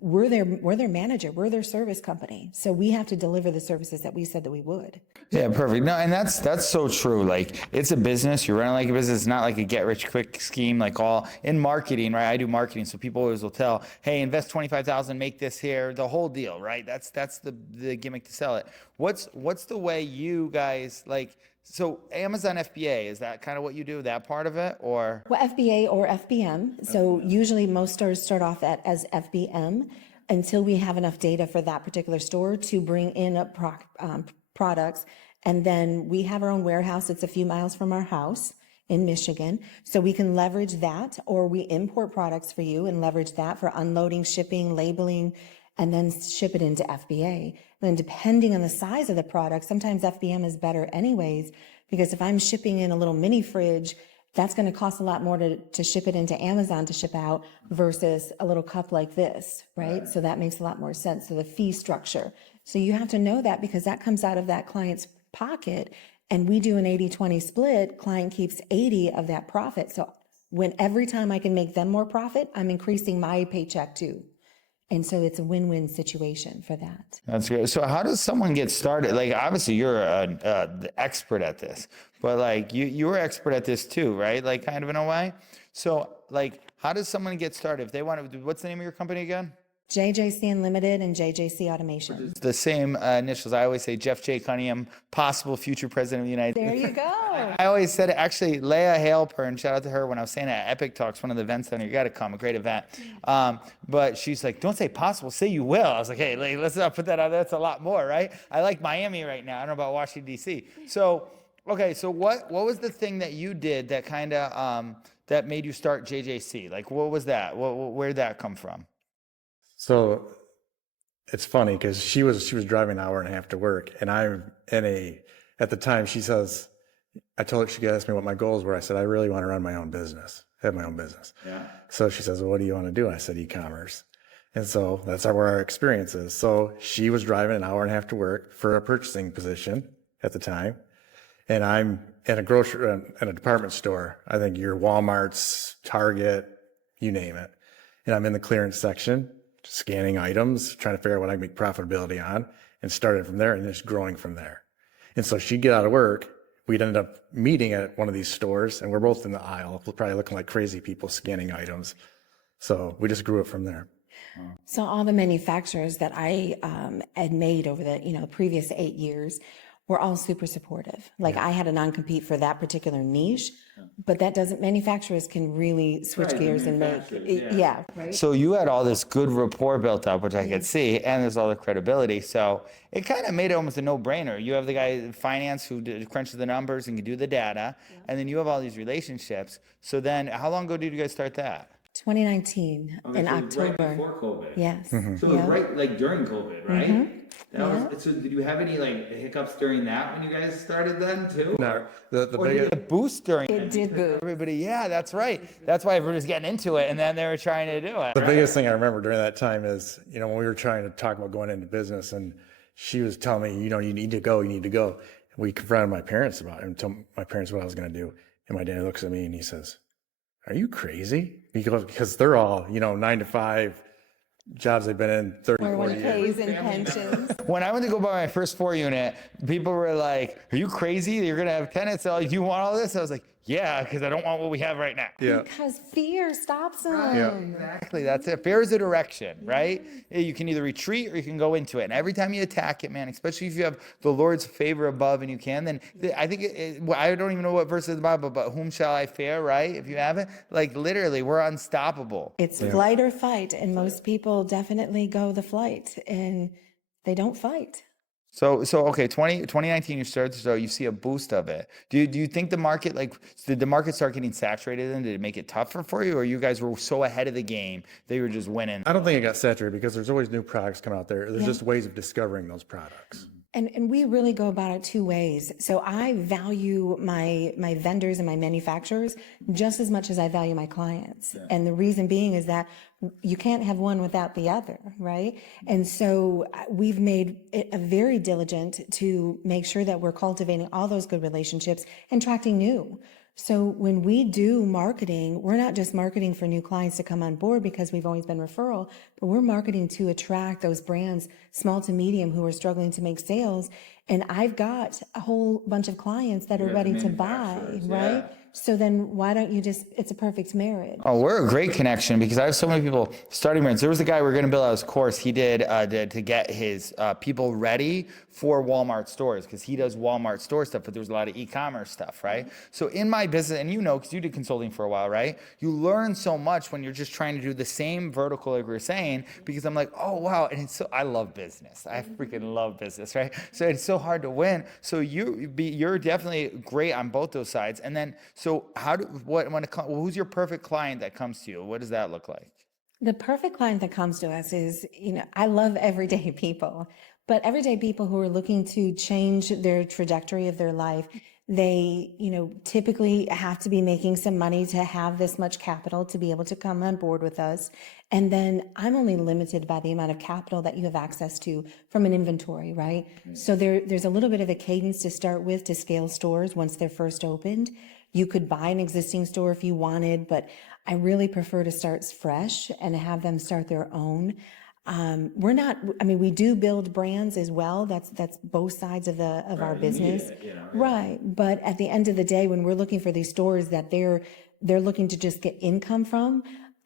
we're their manager, we're their service company. So we have to deliver the services that we said that we would. Yeah, perfect. No, and that's so true. Like, it's a business. You're running like a business. It's not like a get rich quick scheme. Like, all in marketing, right? I do marketing, so people always will tell, hey, invest 25,000, make this here, the whole deal, right? That's the gimmick to sell it. What's the way you guys like? So Amazon FBA, is that kind of what you do? That part of it, or? Well, FBA or FBM. So usually most stores start off as FBM until we have enough data for that particular store to bring in products. And then we have our own warehouse. It's a few miles from our house in Michigan. So we can leverage that, or we import products for you and leverage that for unloading, shipping, labeling, and then ship it into FBA. Then depending on the size of the product, sometimes FBM is better anyways, because if I'm shipping in a little mini fridge, that's going to cost a lot more to ship it into Amazon to ship out versus a little cup like this, right? So that makes a lot more sense. So the fee structure. So you have to know that, because that comes out of that client's pocket, and we do an 80-20 split. Client keeps 80 of that profit. So every time I can make them more profit, I'm increasing my paycheck too. And so it's a win-win situation for that. That's good. So how does someone get started? Like, obviously you're the expert at this, but like you're expert at this too, right? Like, kind of in a way. So like, how does someone get started if they want to do, what's the name of your company again? JJUnlimited and JJC Automation. The same initials. I always say Jeff J. Cunningham, possible future president of the United States. There you go. I always said it. Actually, Leah Halpern, shout out to her, when I was saying at Epic Talks, one of the events down here, you got to come, a great event. But she's like, don't say possible, say you will. I was like, hey, let's not put that out there. That's a lot more, right? I like Miami right now. I don't know about Washington, D.C. So, okay, so what was the thing that you did that kind of, that made you start JJC? Like, what was that? Where'd that come from? So it's funny because she was driving an hour and a half to work, and I'm at the time she says, I told her, she asked me what my goals were. I said, I really want to run my own business, have my own business. Yeah. So she says, well, what do you want to do? I said, e-commerce. And so that's where our experience is. So she was driving an hour and a half to work for a purchasing position at the time. And I'm in a department store. I think your Walmart's, Target, you name it. And I'm in the clearance section, scanning items, trying to figure out what I can make profitability on, and started from there and just growing from there. And so she'd get out of work, we'd end up meeting at one of these stores, and we're both in the aisle, probably looking like crazy people scanning items. So we just grew it from there. So all the manufacturers that I had made over the previous 8 years were all super supportive. Like, I had a non-compete for that particular niche, but that doesn't, manufacturers can really switch gears and make, right? So you had all this good rapport built up, which I could see, and there's all the credibility. So it kind of made it almost a no-brainer. You have the guy in finance who crunches the numbers and can do the data, and then you have all these relationships. So then how long ago did you guys start that? 2019 in October. Right before COVID. Yes. So it was right, like, during COVID, right? So did you have any like hiccups during that when you guys started then too? No, the Or did it boost during It did boost. everybody? Yeah, that's right. That's why everybody was getting into it, and then they were trying to do it. The biggest thing I remember during that time is, when we were trying to talk about going into business, and she was telling me, you need to go. We confronted my parents about it and told my parents what I was going to do. And my dad looks at me and he says, are you crazy? Because they're all, 9 to 5 jobs they've been in 30, 40 years. 401ks and pensions. When I went to go buy my first 4 unit, people were like, are you crazy? You're going to have tenants. So, do you want all this? I was like, yeah, because I don't want what we have right now. Yeah. Because fear stops them. Yeah. Exactly. That's it. Fear is a direction, right? You can either retreat or you can go into it. And every time you attack it, man, especially if you have the Lord's favor above and you can, then I think, I don't even know what verse of the Bible, but whom shall I fear, right? If you haven't, like, literally, we're unstoppable. It's flight or fight. And most people definitely go the flight and they don't fight. So okay, 2019 you started, so you see a boost of it. Do you think the market, did the market start getting saturated and did it make it tougher for you, or you guys were so ahead of the game that you were just winning? I don't think it got saturated because there's always new products coming out there. There's just ways of discovering those products. And we really go about it 2 ways. So I value my vendors and my manufacturers just as much as I value my clients. Yeah. And the reason being is that you can't have one without the other, right? And so we've made it a very diligent to make sure that we're cultivating all those good relationships and attracting new. So when we do marketing, we're not just marketing for new clients to come on board because we've always been referral, but we're marketing to attract those brands, small to medium, who are struggling to make sales. And I've got a whole bunch of clients that are ready to buy, right? So then why don't you just, it's a perfect marriage. Oh, we're a great connection because I have so many people starting brands. There was a guy, we're going to build out his course. He did to get his people ready for Walmart stores because he does Walmart store stuff, but there's a lot of e-commerce stuff, right? So in my business, and you know, because you did consulting for a while, right? You learn so much when you're just trying to do the same vertical like we were saying, because I'm like, oh, wow. And it's so, I love business. I freaking love business, right? So it's so hard to win. So you're definitely great on both those sides. And then, so who's your perfect client that comes to you? What does that look like? The perfect client that comes to us is, I love everyday people, but everyday people who are looking to change their trajectory of their life. They, typically have to be making some money to have this much capital to be able to come on board with us. And then I'm only limited by the amount of capital that you have access to from an inventory, right? So there's a little bit of a cadence to start with to scale stores once they're first opened. You could buy an existing store if you wanted, but I really prefer to start fresh and have them start their own. We do build brands as well. That's both sides of our business. Right. But at the end of the day, when we're looking for these stores that they're looking to just get income from,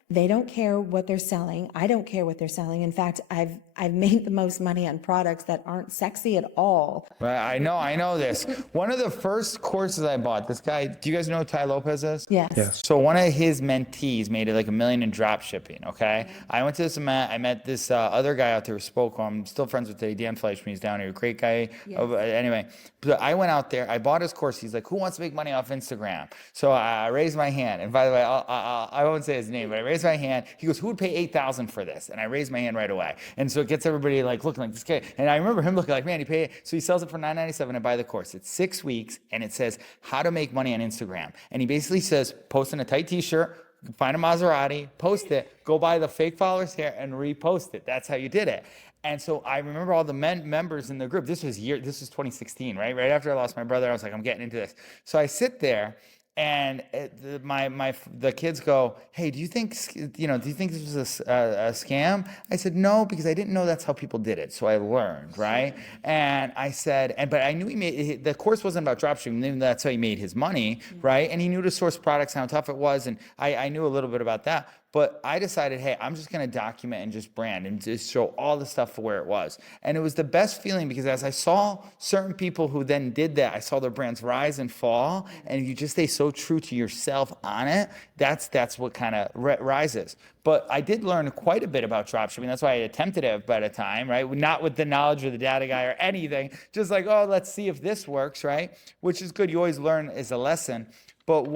they don't care what they're selling. I don't care what they're selling. In fact, I've made the most money on products that aren't sexy at all. Right, I know this. One of the first courses I bought, this guy, do you guys know who Ty Lopez is? Yes. So one of his mentees made it like $1 million in drop shipping, okay? I went to this event, I met this other guy out there who spoke, who I'm still friends with today, Dan Fleischman, he's down here, great guy. Yes. Anyway, but I went out there, I bought his course, he's like, who wants to make money off Instagram? So I raised my hand, and by the way, I won't say his name, but I raised my hand. He goes, who would pay $8,000 for this? And I raised my hand right away. And so it gets everybody like looking like this guy. And I remember him looking like, man, he paid. So he sells it for $9.97. I buy the course. It's 6 weeks, and it says how to make money on Instagram. And he basically says, post in a tight t-shirt, find a Maserati, post it, go buy the fake followers here and repost it. That's how you did it. And so I remember all the members in the group. This was 2016, right? Right after I lost my brother, I was like, I'm getting into this. So I sit there. And the kids go, hey, do you think this was a scam? I said, no, because I didn't know that's how people did it. So I learned, right? And I said, but I knew the course wasn't about dropshipping. That's how he made his money, right? And he knew to source products, how tough it was. And I knew a little bit about that. But I decided, hey, I'm just going to document and just brand and just show all the stuff for where it was. And it was the best feeling because as I saw certain people who then did that, I saw their brands rise and fall. And you just stay so true to yourself on it, that's what kind of rises. But I did learn quite a bit about dropshipping. That's why I attempted it at a time, right? Not with the knowledge of the data guy or anything. Just like, oh, let's see if this works, right? Which is good. You always learn as a lesson. But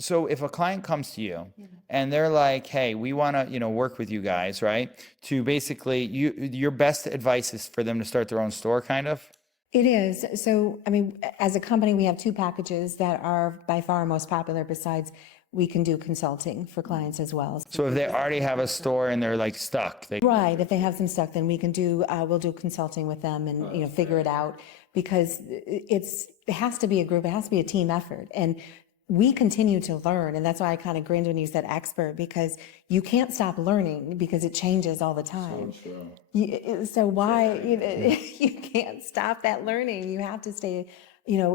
so if a client comes to you and they're like, hey, we want to, work with you guys, right? To basically, your best advice is for them to start their own store, kind of? It is. So, as a company, we have two packages that are by far most popular. Besides, we can do consulting for clients as well. So if they already have a store and they're like stuck. Right. If they have some stuck, then we'll do consulting with them and, figure it out, because it has to be a group. It has to be a team effort. And we continue to learn. And that's why I kind of grinned when you said expert, because you can't stop learning because it changes all the time. So why, you can't stop that learning. You have to stay,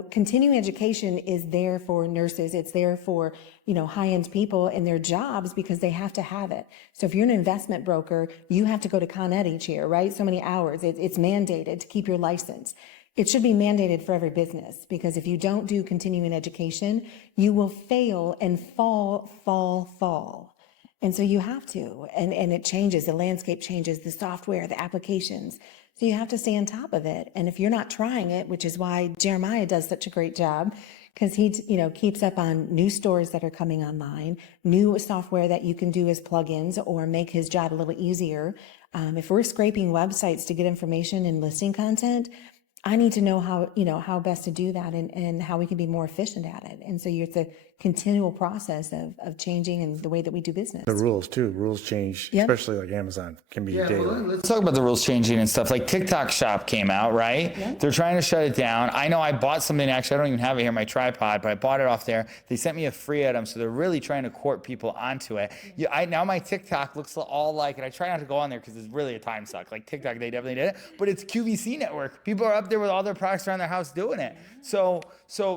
continuing education is there for nurses. It's there for, high-end people in their jobs because they have to have it. So if you're an investment broker, you have to go to Con Ed each year, right? So many hours. It's mandated to keep your license. It should be mandated for every business, because if you don't do continuing education, you will fail and fall. And so you have to, and it changes, the landscape changes, the software, the applications. So you have to stay on top of it. And if you're not trying it, which is why Jeremiah does such a great job, because he, keeps up on new stores that are coming online, new software that you can do as plugins or make his job a little easier. If we're scraping websites to get information and listing content, I need to know how best to do that and how we can be more efficient at it. And so you have to continual process of changing and the way that we do business. The rules too. Rules change, Yep. especially like Amazon can be daily. Let's talk about the rules changing and stuff. Like TikTok Shop came out, right? Yeah. They're trying to shut it down. I know I bought something, actually, I don't even have it here, my tripod, but I bought it off there. They sent me a free item, so they're really trying to court people onto it. Yeah, now my TikTok looks all like, and I try not to go on there because it's really a time suck. Like TikTok, they definitely did it, but it's QVC network. People are up there with all their products around their house doing it. So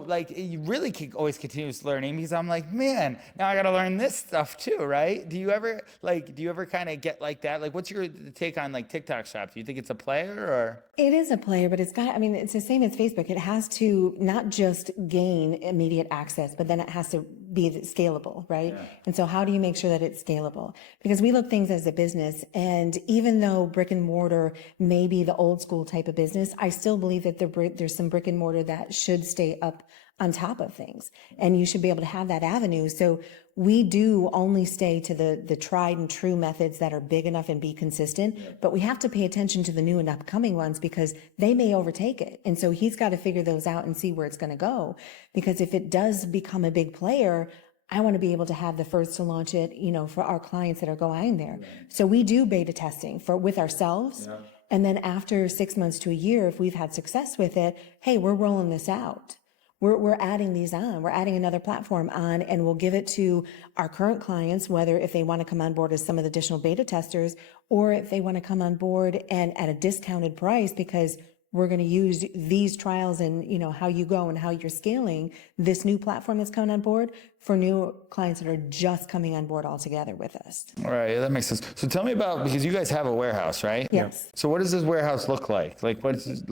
like you really always continuous learning, because I'm like, man, now I got to learn this stuff too, right? Do you ever kind of get like that? Like, what's your take on like TikTok Shop? Do you think it's a player or? It is a player, but it's the same as Facebook. It has to not just gain immediate access, but then it has to be scalable, right? Yeah. And so how do you make sure that it's scalable? Because we look things as a business, and even though brick and mortar may be the old school type of business, I still believe that there's some brick and mortar that should stay up on top of things, and you should be able to have that avenue. So we do only stay to the tried and true methods that are big enough and be consistent, but we have to pay attention to the new and upcoming ones because they may overtake it. And so he's got to figure those out and see where it's going to go, because if it does become a big player, I want to be able to have the first to launch it, for our clients that are going there. So we do beta testing with ourselves. Yeah. And then after 6 months to a year, if we've had success with it, hey, we're rolling this out. We're adding these on. We're adding another platform on, and we'll give it to our current clients, whether if they want to come on board as some of the additional beta testers, or if they want to come on board and at a discounted price, because we're going to use these trials and how you go and how you're scaling this new platform that's coming on board for new clients that are just coming on board all together with us. All right, yeah, that makes sense. So tell me about, because you guys have a warehouse, right? Yes. So what does this warehouse look like? Like what is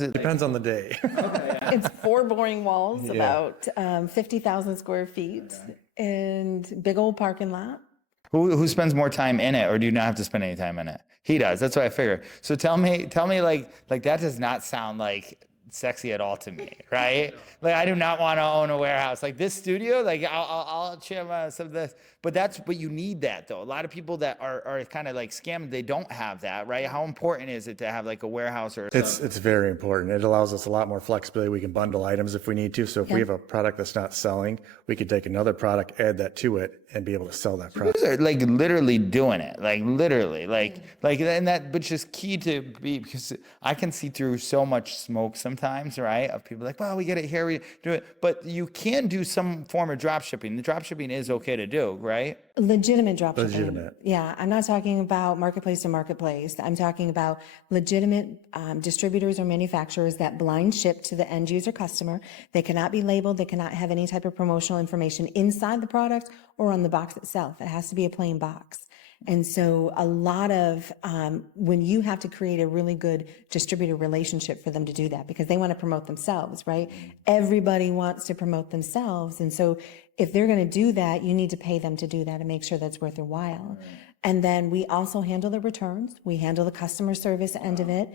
it? Depends on the day. It's 4 boring walls, about 50,000 square feet, and big old parking lot. Who spends more time in it, or do you not have to spend any time in it? He does. That's what I figured. So tell me, like that does not sound like sexy at all to me, right? Like I do not want to own a warehouse. Like this studio, like I'll trim some of this, but you need that though. A lot of people that are kind of like scammed, they don't have that, right? How important is it to have like a warehouse or something? It's very important. It allows us a lot more flexibility. We can bundle items if we need to. So if we have a product that's not selling, we could take another product, add that to it, and be able to sell that product. You guys are like literally doing it, and that, which is key to be, because I can see through so much smoke sometimes, right? Of people like, well, we get it here, we do it, but you can do some form of drop shipping. The drop shipping is okay to do, right? Legitimate dropshipping. Legitimate. Yeah, I'm not talking about marketplace to marketplace. I'm talking about legitimate distributors or manufacturers that blind ship to the end user customer. They cannot be labeled. They cannot have any type of promotional information inside the product or on the box itself. It has to be a plain box. And so a lot of, when you have to create a really good distributor relationship for them to do that, because they want to promote themselves, right? Everybody wants to promote themselves. And so if they're going to do that, you need to pay them to do that and make sure that's worth their while. And then we also handle the returns. We handle the customer service end of it.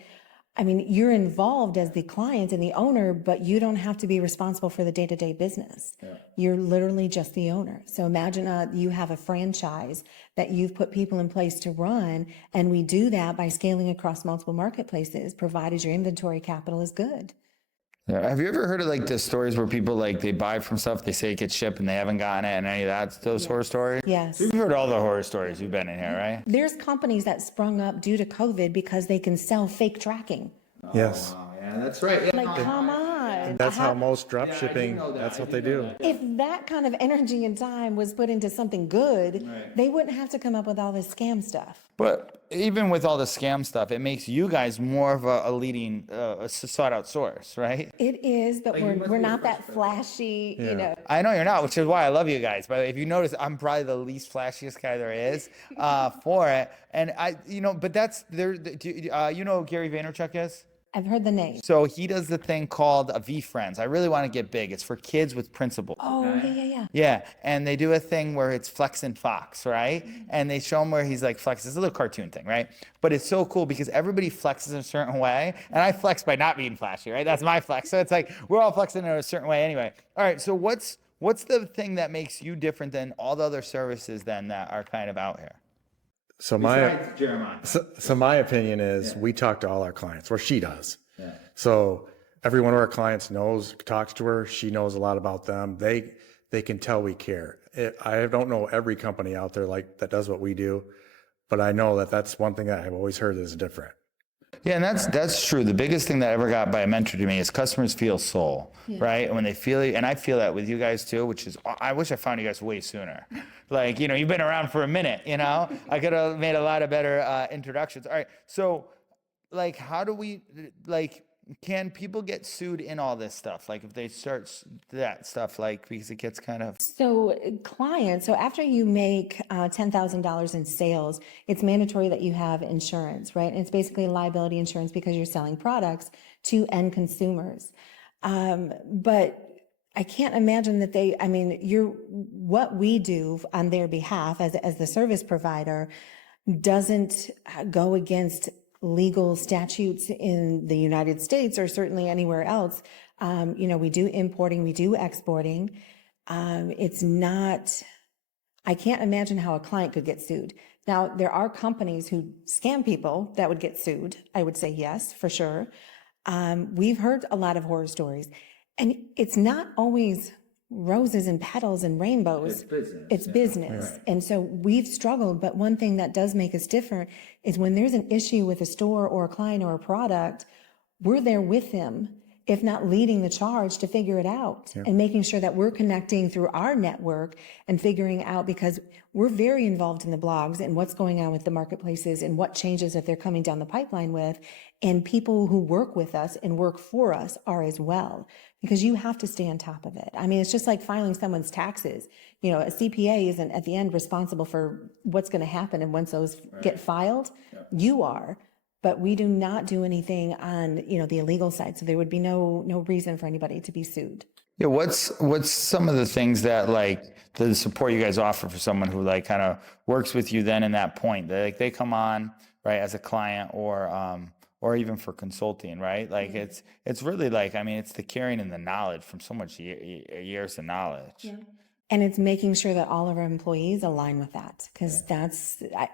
I mean, you're involved as the client and the owner, but you don't have to be responsible for the day-to-day business. Yeah. You're literally just the owner. So imagine you have a franchise that you've put people in place to run, and we do that by scaling across multiple marketplaces, provided your inventory capital is good. Yeah. Have you ever heard of like the stories where people like they buy from stuff, they say it gets shipped and they haven't gotten it, and any of that, those horror stories? Yes. You've heard all the horror stories. You've been in here, right? There's companies that sprung up due to COVID because they can sell fake tracking. Yes. Wow, yeah, that's right. Yeah, Like, come on. That's how most drop shipping, that's what they do. If that kind of energy and time was put into something good, they wouldn't have to come up with all this scam stuff. But even with all the scam stuff, it makes you guys more of a leading, sought out source, right? It is, but we're not that flashy, I know you're not, which is why I love you guys. But if you notice, I'm probably the least flashiest guy there is for it. And but that's there. You know who Gary Vaynerchuk is? I've heard the name. So he does the thing called V Friends. I really want to get big. It's for kids with principles. Oh, yeah. Yeah, and they do a thing where it's Flex and Fox, right? And they show him where he's like flex. It's a little cartoon thing, right? But it's so cool because everybody flexes in a certain way, and I flex by not being flashy, right? That's my flex. So it's like we're all flexing in a certain way anyway. All right, so what's the thing that makes you different than all the other services then that are kind of out here? So my opinion is we talk to all our clients, or she does. So every one of our clients talks to her. She knows a lot about them. they can tell we care. I don't know every company out there like that does what we do, but I know that that's one thing that I've always heard is different. Yeah, and that's true. The biggest thing that I ever got by a mentor to me is customers feel soul, right? And when they feel it, and I feel that with you guys too, which is, I wish I found you guys way sooner. Like, you've been around for a minute, I could have made a lot of better introductions. All right, so like, how do we, like, can people get sued in all this stuff? Like if they search that stuff, like, because it gets kind of. So clients, so after you make $10,000 in sales, it's mandatory that you have insurance, right? And it's basically liability insurance because you're selling products to end consumers. But I can't imagine that what we do on their behalf as the service provider doesn't go against legal statutes in the United States or certainly anywhere else. We do importing, we do exporting. It's not, I can't imagine how a client could get sued. Now, there are companies who scam people that would get sued. I would say yes, for sure. We've heard a lot of horror stories, and it's not always roses and petals and rainbows. It's business. Right. And so we've struggled, but one thing that does make us different is when there's an issue with a store or a client or a product, we're there with them, if not leading the charge to figure it out and making sure that we're connecting through our network and figuring out, because we're very involved in the blogs and what's going on with the marketplaces and what changes that they're coming down the pipeline with. And people who work with us and work for us are as well, because you have to stay on top of it. I mean, it's just like filing someone's taxes. A CPA isn't at the end responsible for what's going to happen. And once those get filed, you are. But we do not do anything on, the illegal side. So there would be no reason for anybody to be sued. Yeah, what's some of the things that, like, the support you guys offer for someone who, like, kind of works with you then in that point? They come on, right, as a client or even for consulting, right? Like it's really like, it's the caring and the knowledge from so much years of knowledge. Yeah. And it's making sure that all of our employees align with that, because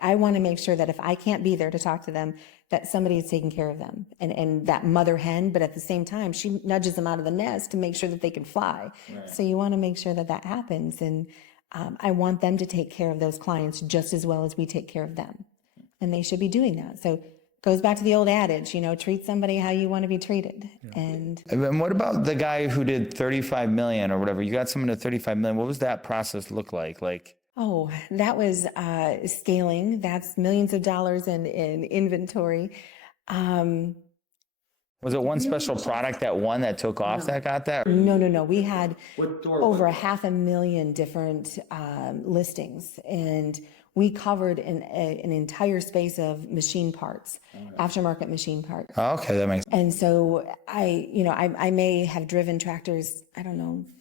I want to make sure that if I can't be there to talk to them, that somebody is taking care of them and that mother hen, but at the same time, she nudges them out of the nest to make sure that they can fly. Right. So you want to make sure that happens. And I want them to take care of those clients just as well as we take care of them. And they should be doing that. So goes back to the old adage, treat somebody how you want to be treated. Yeah. And what about the guy who did 35 million or whatever? You got someone to 35 million. What was that process look like? Oh, that was scaling. That's millions of dollars in inventory. Was it one special product that took off that got that? No. We had over 500,000 different listings, and we covered an entire space of machine parts, aftermarket machine parts. Oh, okay, that makes sense. And so I may have driven tractors,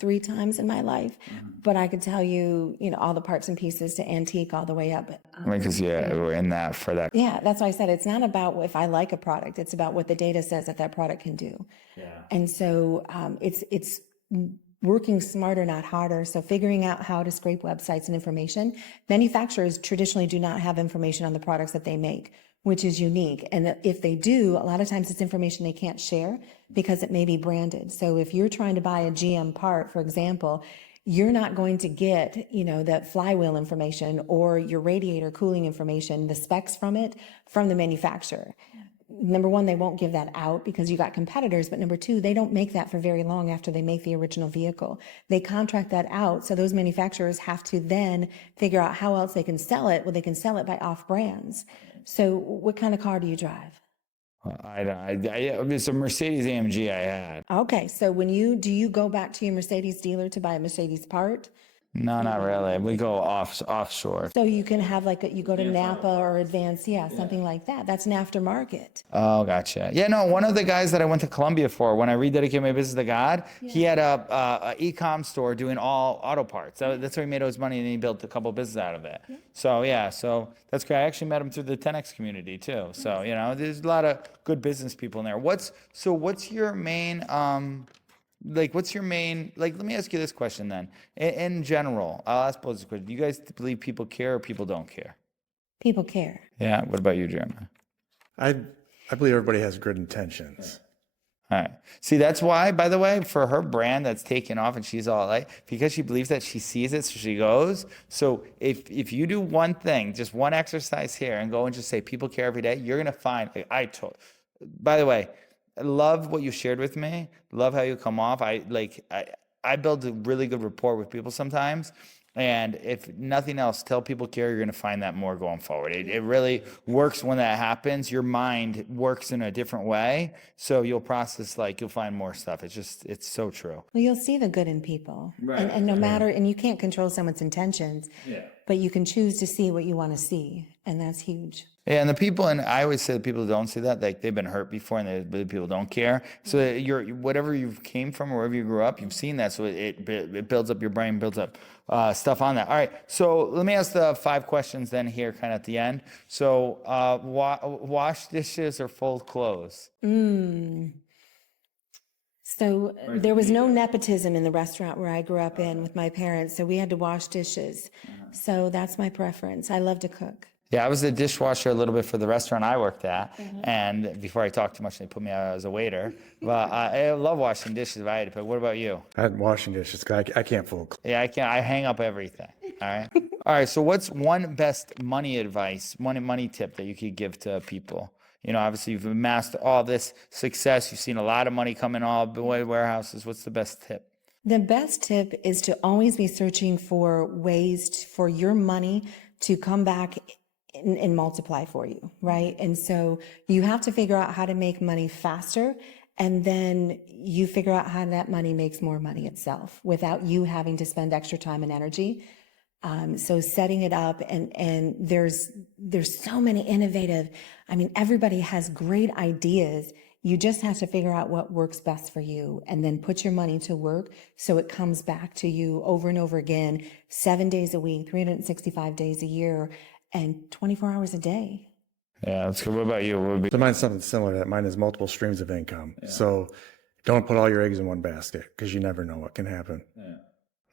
3 times in my life, but I could tell you, all the parts and pieces to antique all the way up. Because we're in that for that. Yeah, that's why I said it's not about if I like a product, it's about what the data says that product can do. Yeah. And so it's working smarter, not harder. So figuring out how to scrape websites and information. Manufacturers traditionally do not have information on the products that they make, which is unique. And if they do, a lot of times it's information they can't share because it may be branded. So if you're trying to buy a GM part, for example, you're not going to get, that flywheel information or your radiator cooling information, the specs from the manufacturer. Number one, they won't give that out because you got competitors. But number two, they don't make that for very long after they make the original vehicle. They contract that out. So those manufacturers have to then figure out how else they can sell it. Well, they can sell it by off brands. So what kind of car do you drive? It's a Mercedes AMG I had. Okay. So do you go back to your Mercedes dealer to buy a Mercedes part? No, not really. We go offshore. So you can have you go to Napa or Advance, something like that. That's an aftermarket. Oh, gotcha. Yeah, no, one of the guys that I went to Columbia for, when I rededicated my business to God, he had a Ecom store doing all auto parts. That's where he made all his money, and he built a couple of businesses out of it. Yeah. So that's great. I actually met him through the 10X community too. So, there's a lot of good business people in there. What's your main... let me ask you this question then. In general, I'll ask both this question. Do you guys believe people care or people don't care? People care. Yeah. What about you, Jeremy? I believe everybody has good intentions. All right. See, that's why, by the way, for her brand that's taken off and she's all like, because she believes that, she sees it, so she goes. So if you do one thing, just one exercise here, and go and just say people care every day, you're gonna find. By the way, I love what you shared with me. Love how you come off. I build a really good rapport with people sometimes. And if nothing else, tell people care, you're going to find that more going forward. It really works when that happens. Your mind works in a different way. So you'll process, you'll find more stuff. It's so true. Well, you'll see the good in people. Right. And no matter, and you can't control someone's intentions, but you can choose to see what you want to see. And that's huge. Yeah, and the people, and I always say the people who don't see that, they've been hurt before, and the people don't care. So whatever you came from, or wherever you grew up, you've seen that. So it builds up your brain, builds up stuff on that. All right, so let me ask the 5 questions then here, kind of at the end. So wash dishes or fold clothes? So there was no nepotism in the restaurant where I grew up in with my parents, so we had to wash dishes. So that's my preference. I love to cook. Yeah, I was a dishwasher a little bit for the restaurant I worked at, and before I talked too much, they put me out as a waiter. But I love washing dishes if I had to pick. What about you? I had washing dishes because I can't fold. Yeah, I can't. I hang up everything. All right. All right. So what's one best money advice, money tip that you could give to people? Obviously you've amassed all this success. You've seen a lot of money come in all the warehouses. What's the best tip? The best tip is to always be searching for ways for your money to come back and multiply for you, right? And so you have to figure out how to make money faster, and then you figure out how that money makes more money itself without you having to spend extra time and energy. So setting it up, and there's so many innovative, everybody has great ideas. You just have to figure out what works best for you, and then put your money to work so it comes back to you over and over again, 7 days a week, 365 days a year, and 24 hours a day. Yeah, that's good. What about you? So mine's something similar to that. Mine is multiple streams of income. Yeah. So don't put all your eggs in one basket, because you never know what can happen. Yeah.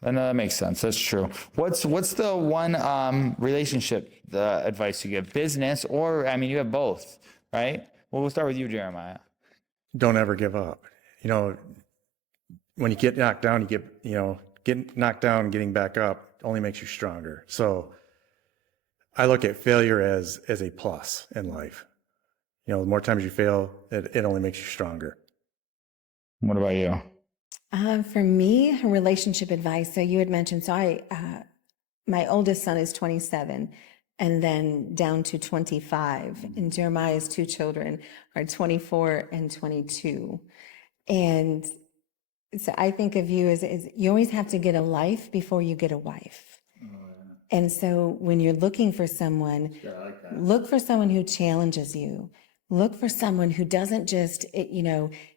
I know that makes sense. That's true. What's the one relationship advice you give? Business, or you have both, right? Well, we'll start with you, Jeremiah. Don't ever give up. When you get knocked down, get knocked down and getting back up only makes you stronger. So I look at failure as a plus in life. The more times you fail, it only makes you stronger. What about you? For me, relationship advice. So you had mentioned, my oldest son is 27, and then down to 25. And Jeremiah's 2 children are 24 and 22. And so I think of you as you always have to get a life before you get a wife. And so when you're looking for someone, look for someone who challenges you. Look for someone who doesn't just,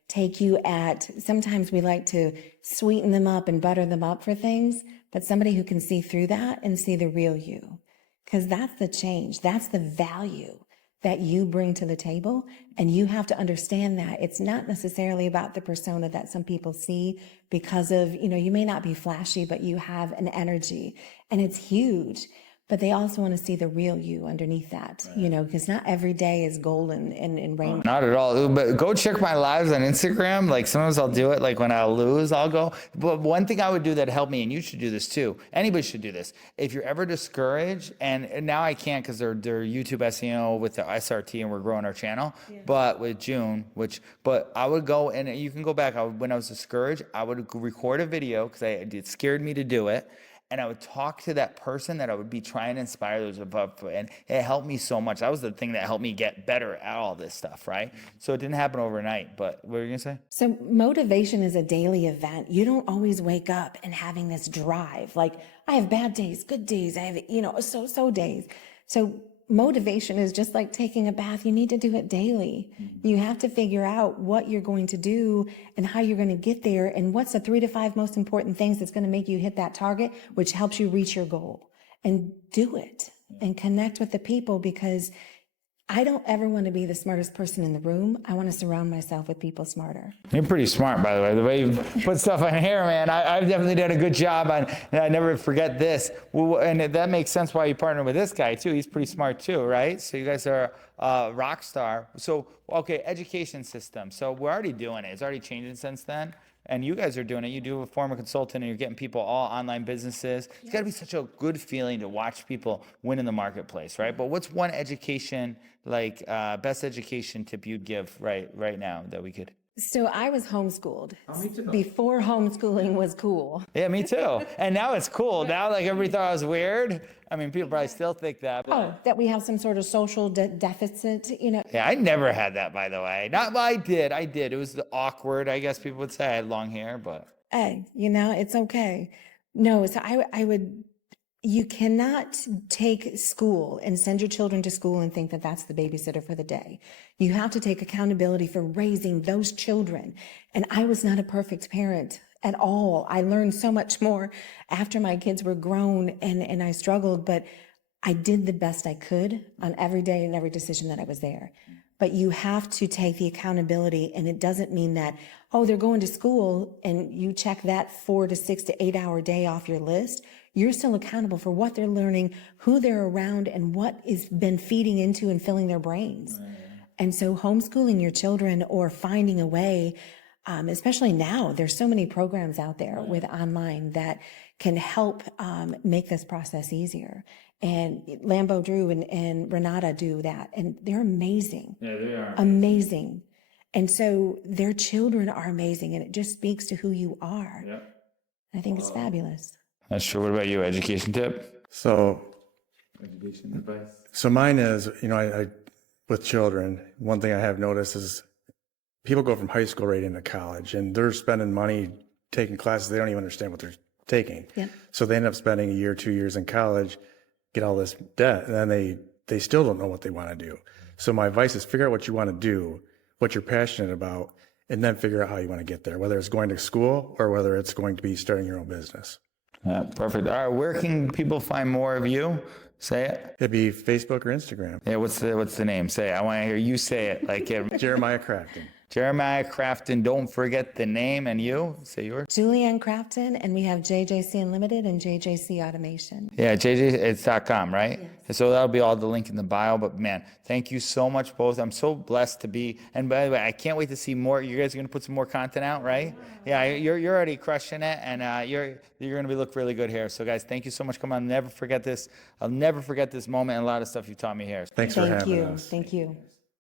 take you at, sometimes we like to sweeten them up and butter them up for things, but somebody who can see through that and see the real you. Because that's the change. That's the value that you bring to the table. And you have to understand that it's not necessarily about the persona that some people see because of, you may not be flashy, but you have an energy, and it's huge. But they also want to see the real you underneath that, because not every day is golden and rainbow. Not at all. But go check my lives on Instagram. Sometimes I'll do it. When I lose, I'll go. But one thing I would do that helped me, and you should do this too. Anybody should do this. If you're ever discouraged, and now I can't because they're YouTube SEO with the SRT, and we're growing our channel. Yeah. But with June, but I would go, and you can go back. When I was discouraged, I would record a video because it scared me to do it. And I would talk to that person that I would be trying to inspire those above. And it helped me so much. That was the thing that helped me get better at all this stuff, right? So it didn't happen overnight. But what were you going to say? So motivation is a daily event. You don't always wake up and having this drive. I have bad days, good days. I have, so days. So motivation is just like taking a bath. You need to do it daily. Mm-hmm. You have to figure out what you're going to do and how you're going to get there, and what's the 3 to 5 most important things that's going to make you hit that target, which helps you reach your goal. And do it and connect with the people, because I don't ever want to be the smartest person in the room. I want to surround myself with people smarter. You're pretty smart, by the way. The way you put stuff on here, man, I've definitely done a good job on, and I never forget this. Well, and that makes sense why you partner with this guy, too. He's pretty smart, too, right? So you guys are rock star. So, okay, education system. So we're already doing it. It's already changing since then. And you guys are doing it. You do a former consultant and you're getting people all online businesses. It's got to be such a good feeling to watch people win in the marketplace, right? But what's one education, like best education tip you'd give right now that we could? So I was homeschooled before homeschooling was cool. Yeah, me too. And now it's cool. Now, like, everybody thought I was weird. I mean, people probably still think that. But... Oh, that we have some sort of social deficit, you know. Yeah, I never had that, by the way. Well, I did. It was awkward, I guess people would say. I had long hair, but. Hey, you know, it's okay. No, so you cannot take school and send your children to school and think that that's the babysitter for the day. You have to take accountability for raising those children. And I was not a perfect parent at all. I learned so much more after my kids were grown and I struggled, but I did the best I could on every day and every decision that I was there. But you have to take the accountability, and it doesn't mean that, oh, they're going to school and you check that 4 to 6 to 8 hour day off your list. You're still accountable for what they're learning, who they're around, and what is been feeding into and filling their brains. Right. And so homeschooling your children or finding a way, especially now, there's so many programs out there with online that can help make this process easier. And Lambo Drew and Renata do that, and they're amazing. Yeah, they are. Amazing. And so their children are amazing, and it just speaks to who you are. Yep. I think it's fabulous. That's true. What about you? Education tip? So, Education advice? So mine is, I with children, one thing I have noticed is people go from high school right into college, and they're spending money taking classes they don't even understand what they're taking. Yeah. So they end up spending a year, 2 years in college, get all this debt, and then they still don't know what they want to do. So my advice is figure out what you want to do, what you're passionate about, and then figure out how you want to get there, whether it's going to school or whether it's going to be starting your own business. Yeah, perfect. All right, where can people find more of you? Say it. It'd be Facebook or Instagram. Yeah, what's the name? Say it. I want to hear you say it. Like Jeremiah Crafton. Jeremiah Crafton. Don't forget the name. And you? Say yours. Julianne Crafton, and we have JJUnlimited and JJC Automation. Yeah, it's .com, right? Yes. So that'll be all the link in the bio. But man, thank you so much, both. I'm so blessed to be. And by the way, I can't wait to see more. You guys are gonna put some more content out, right? Yeah, you're already crushing it, and you're gonna look really good here. So guys, thank you so much. Come on, I'll never forget this moment and a lot of stuff you taught me here. Thanks for having us. Thank you.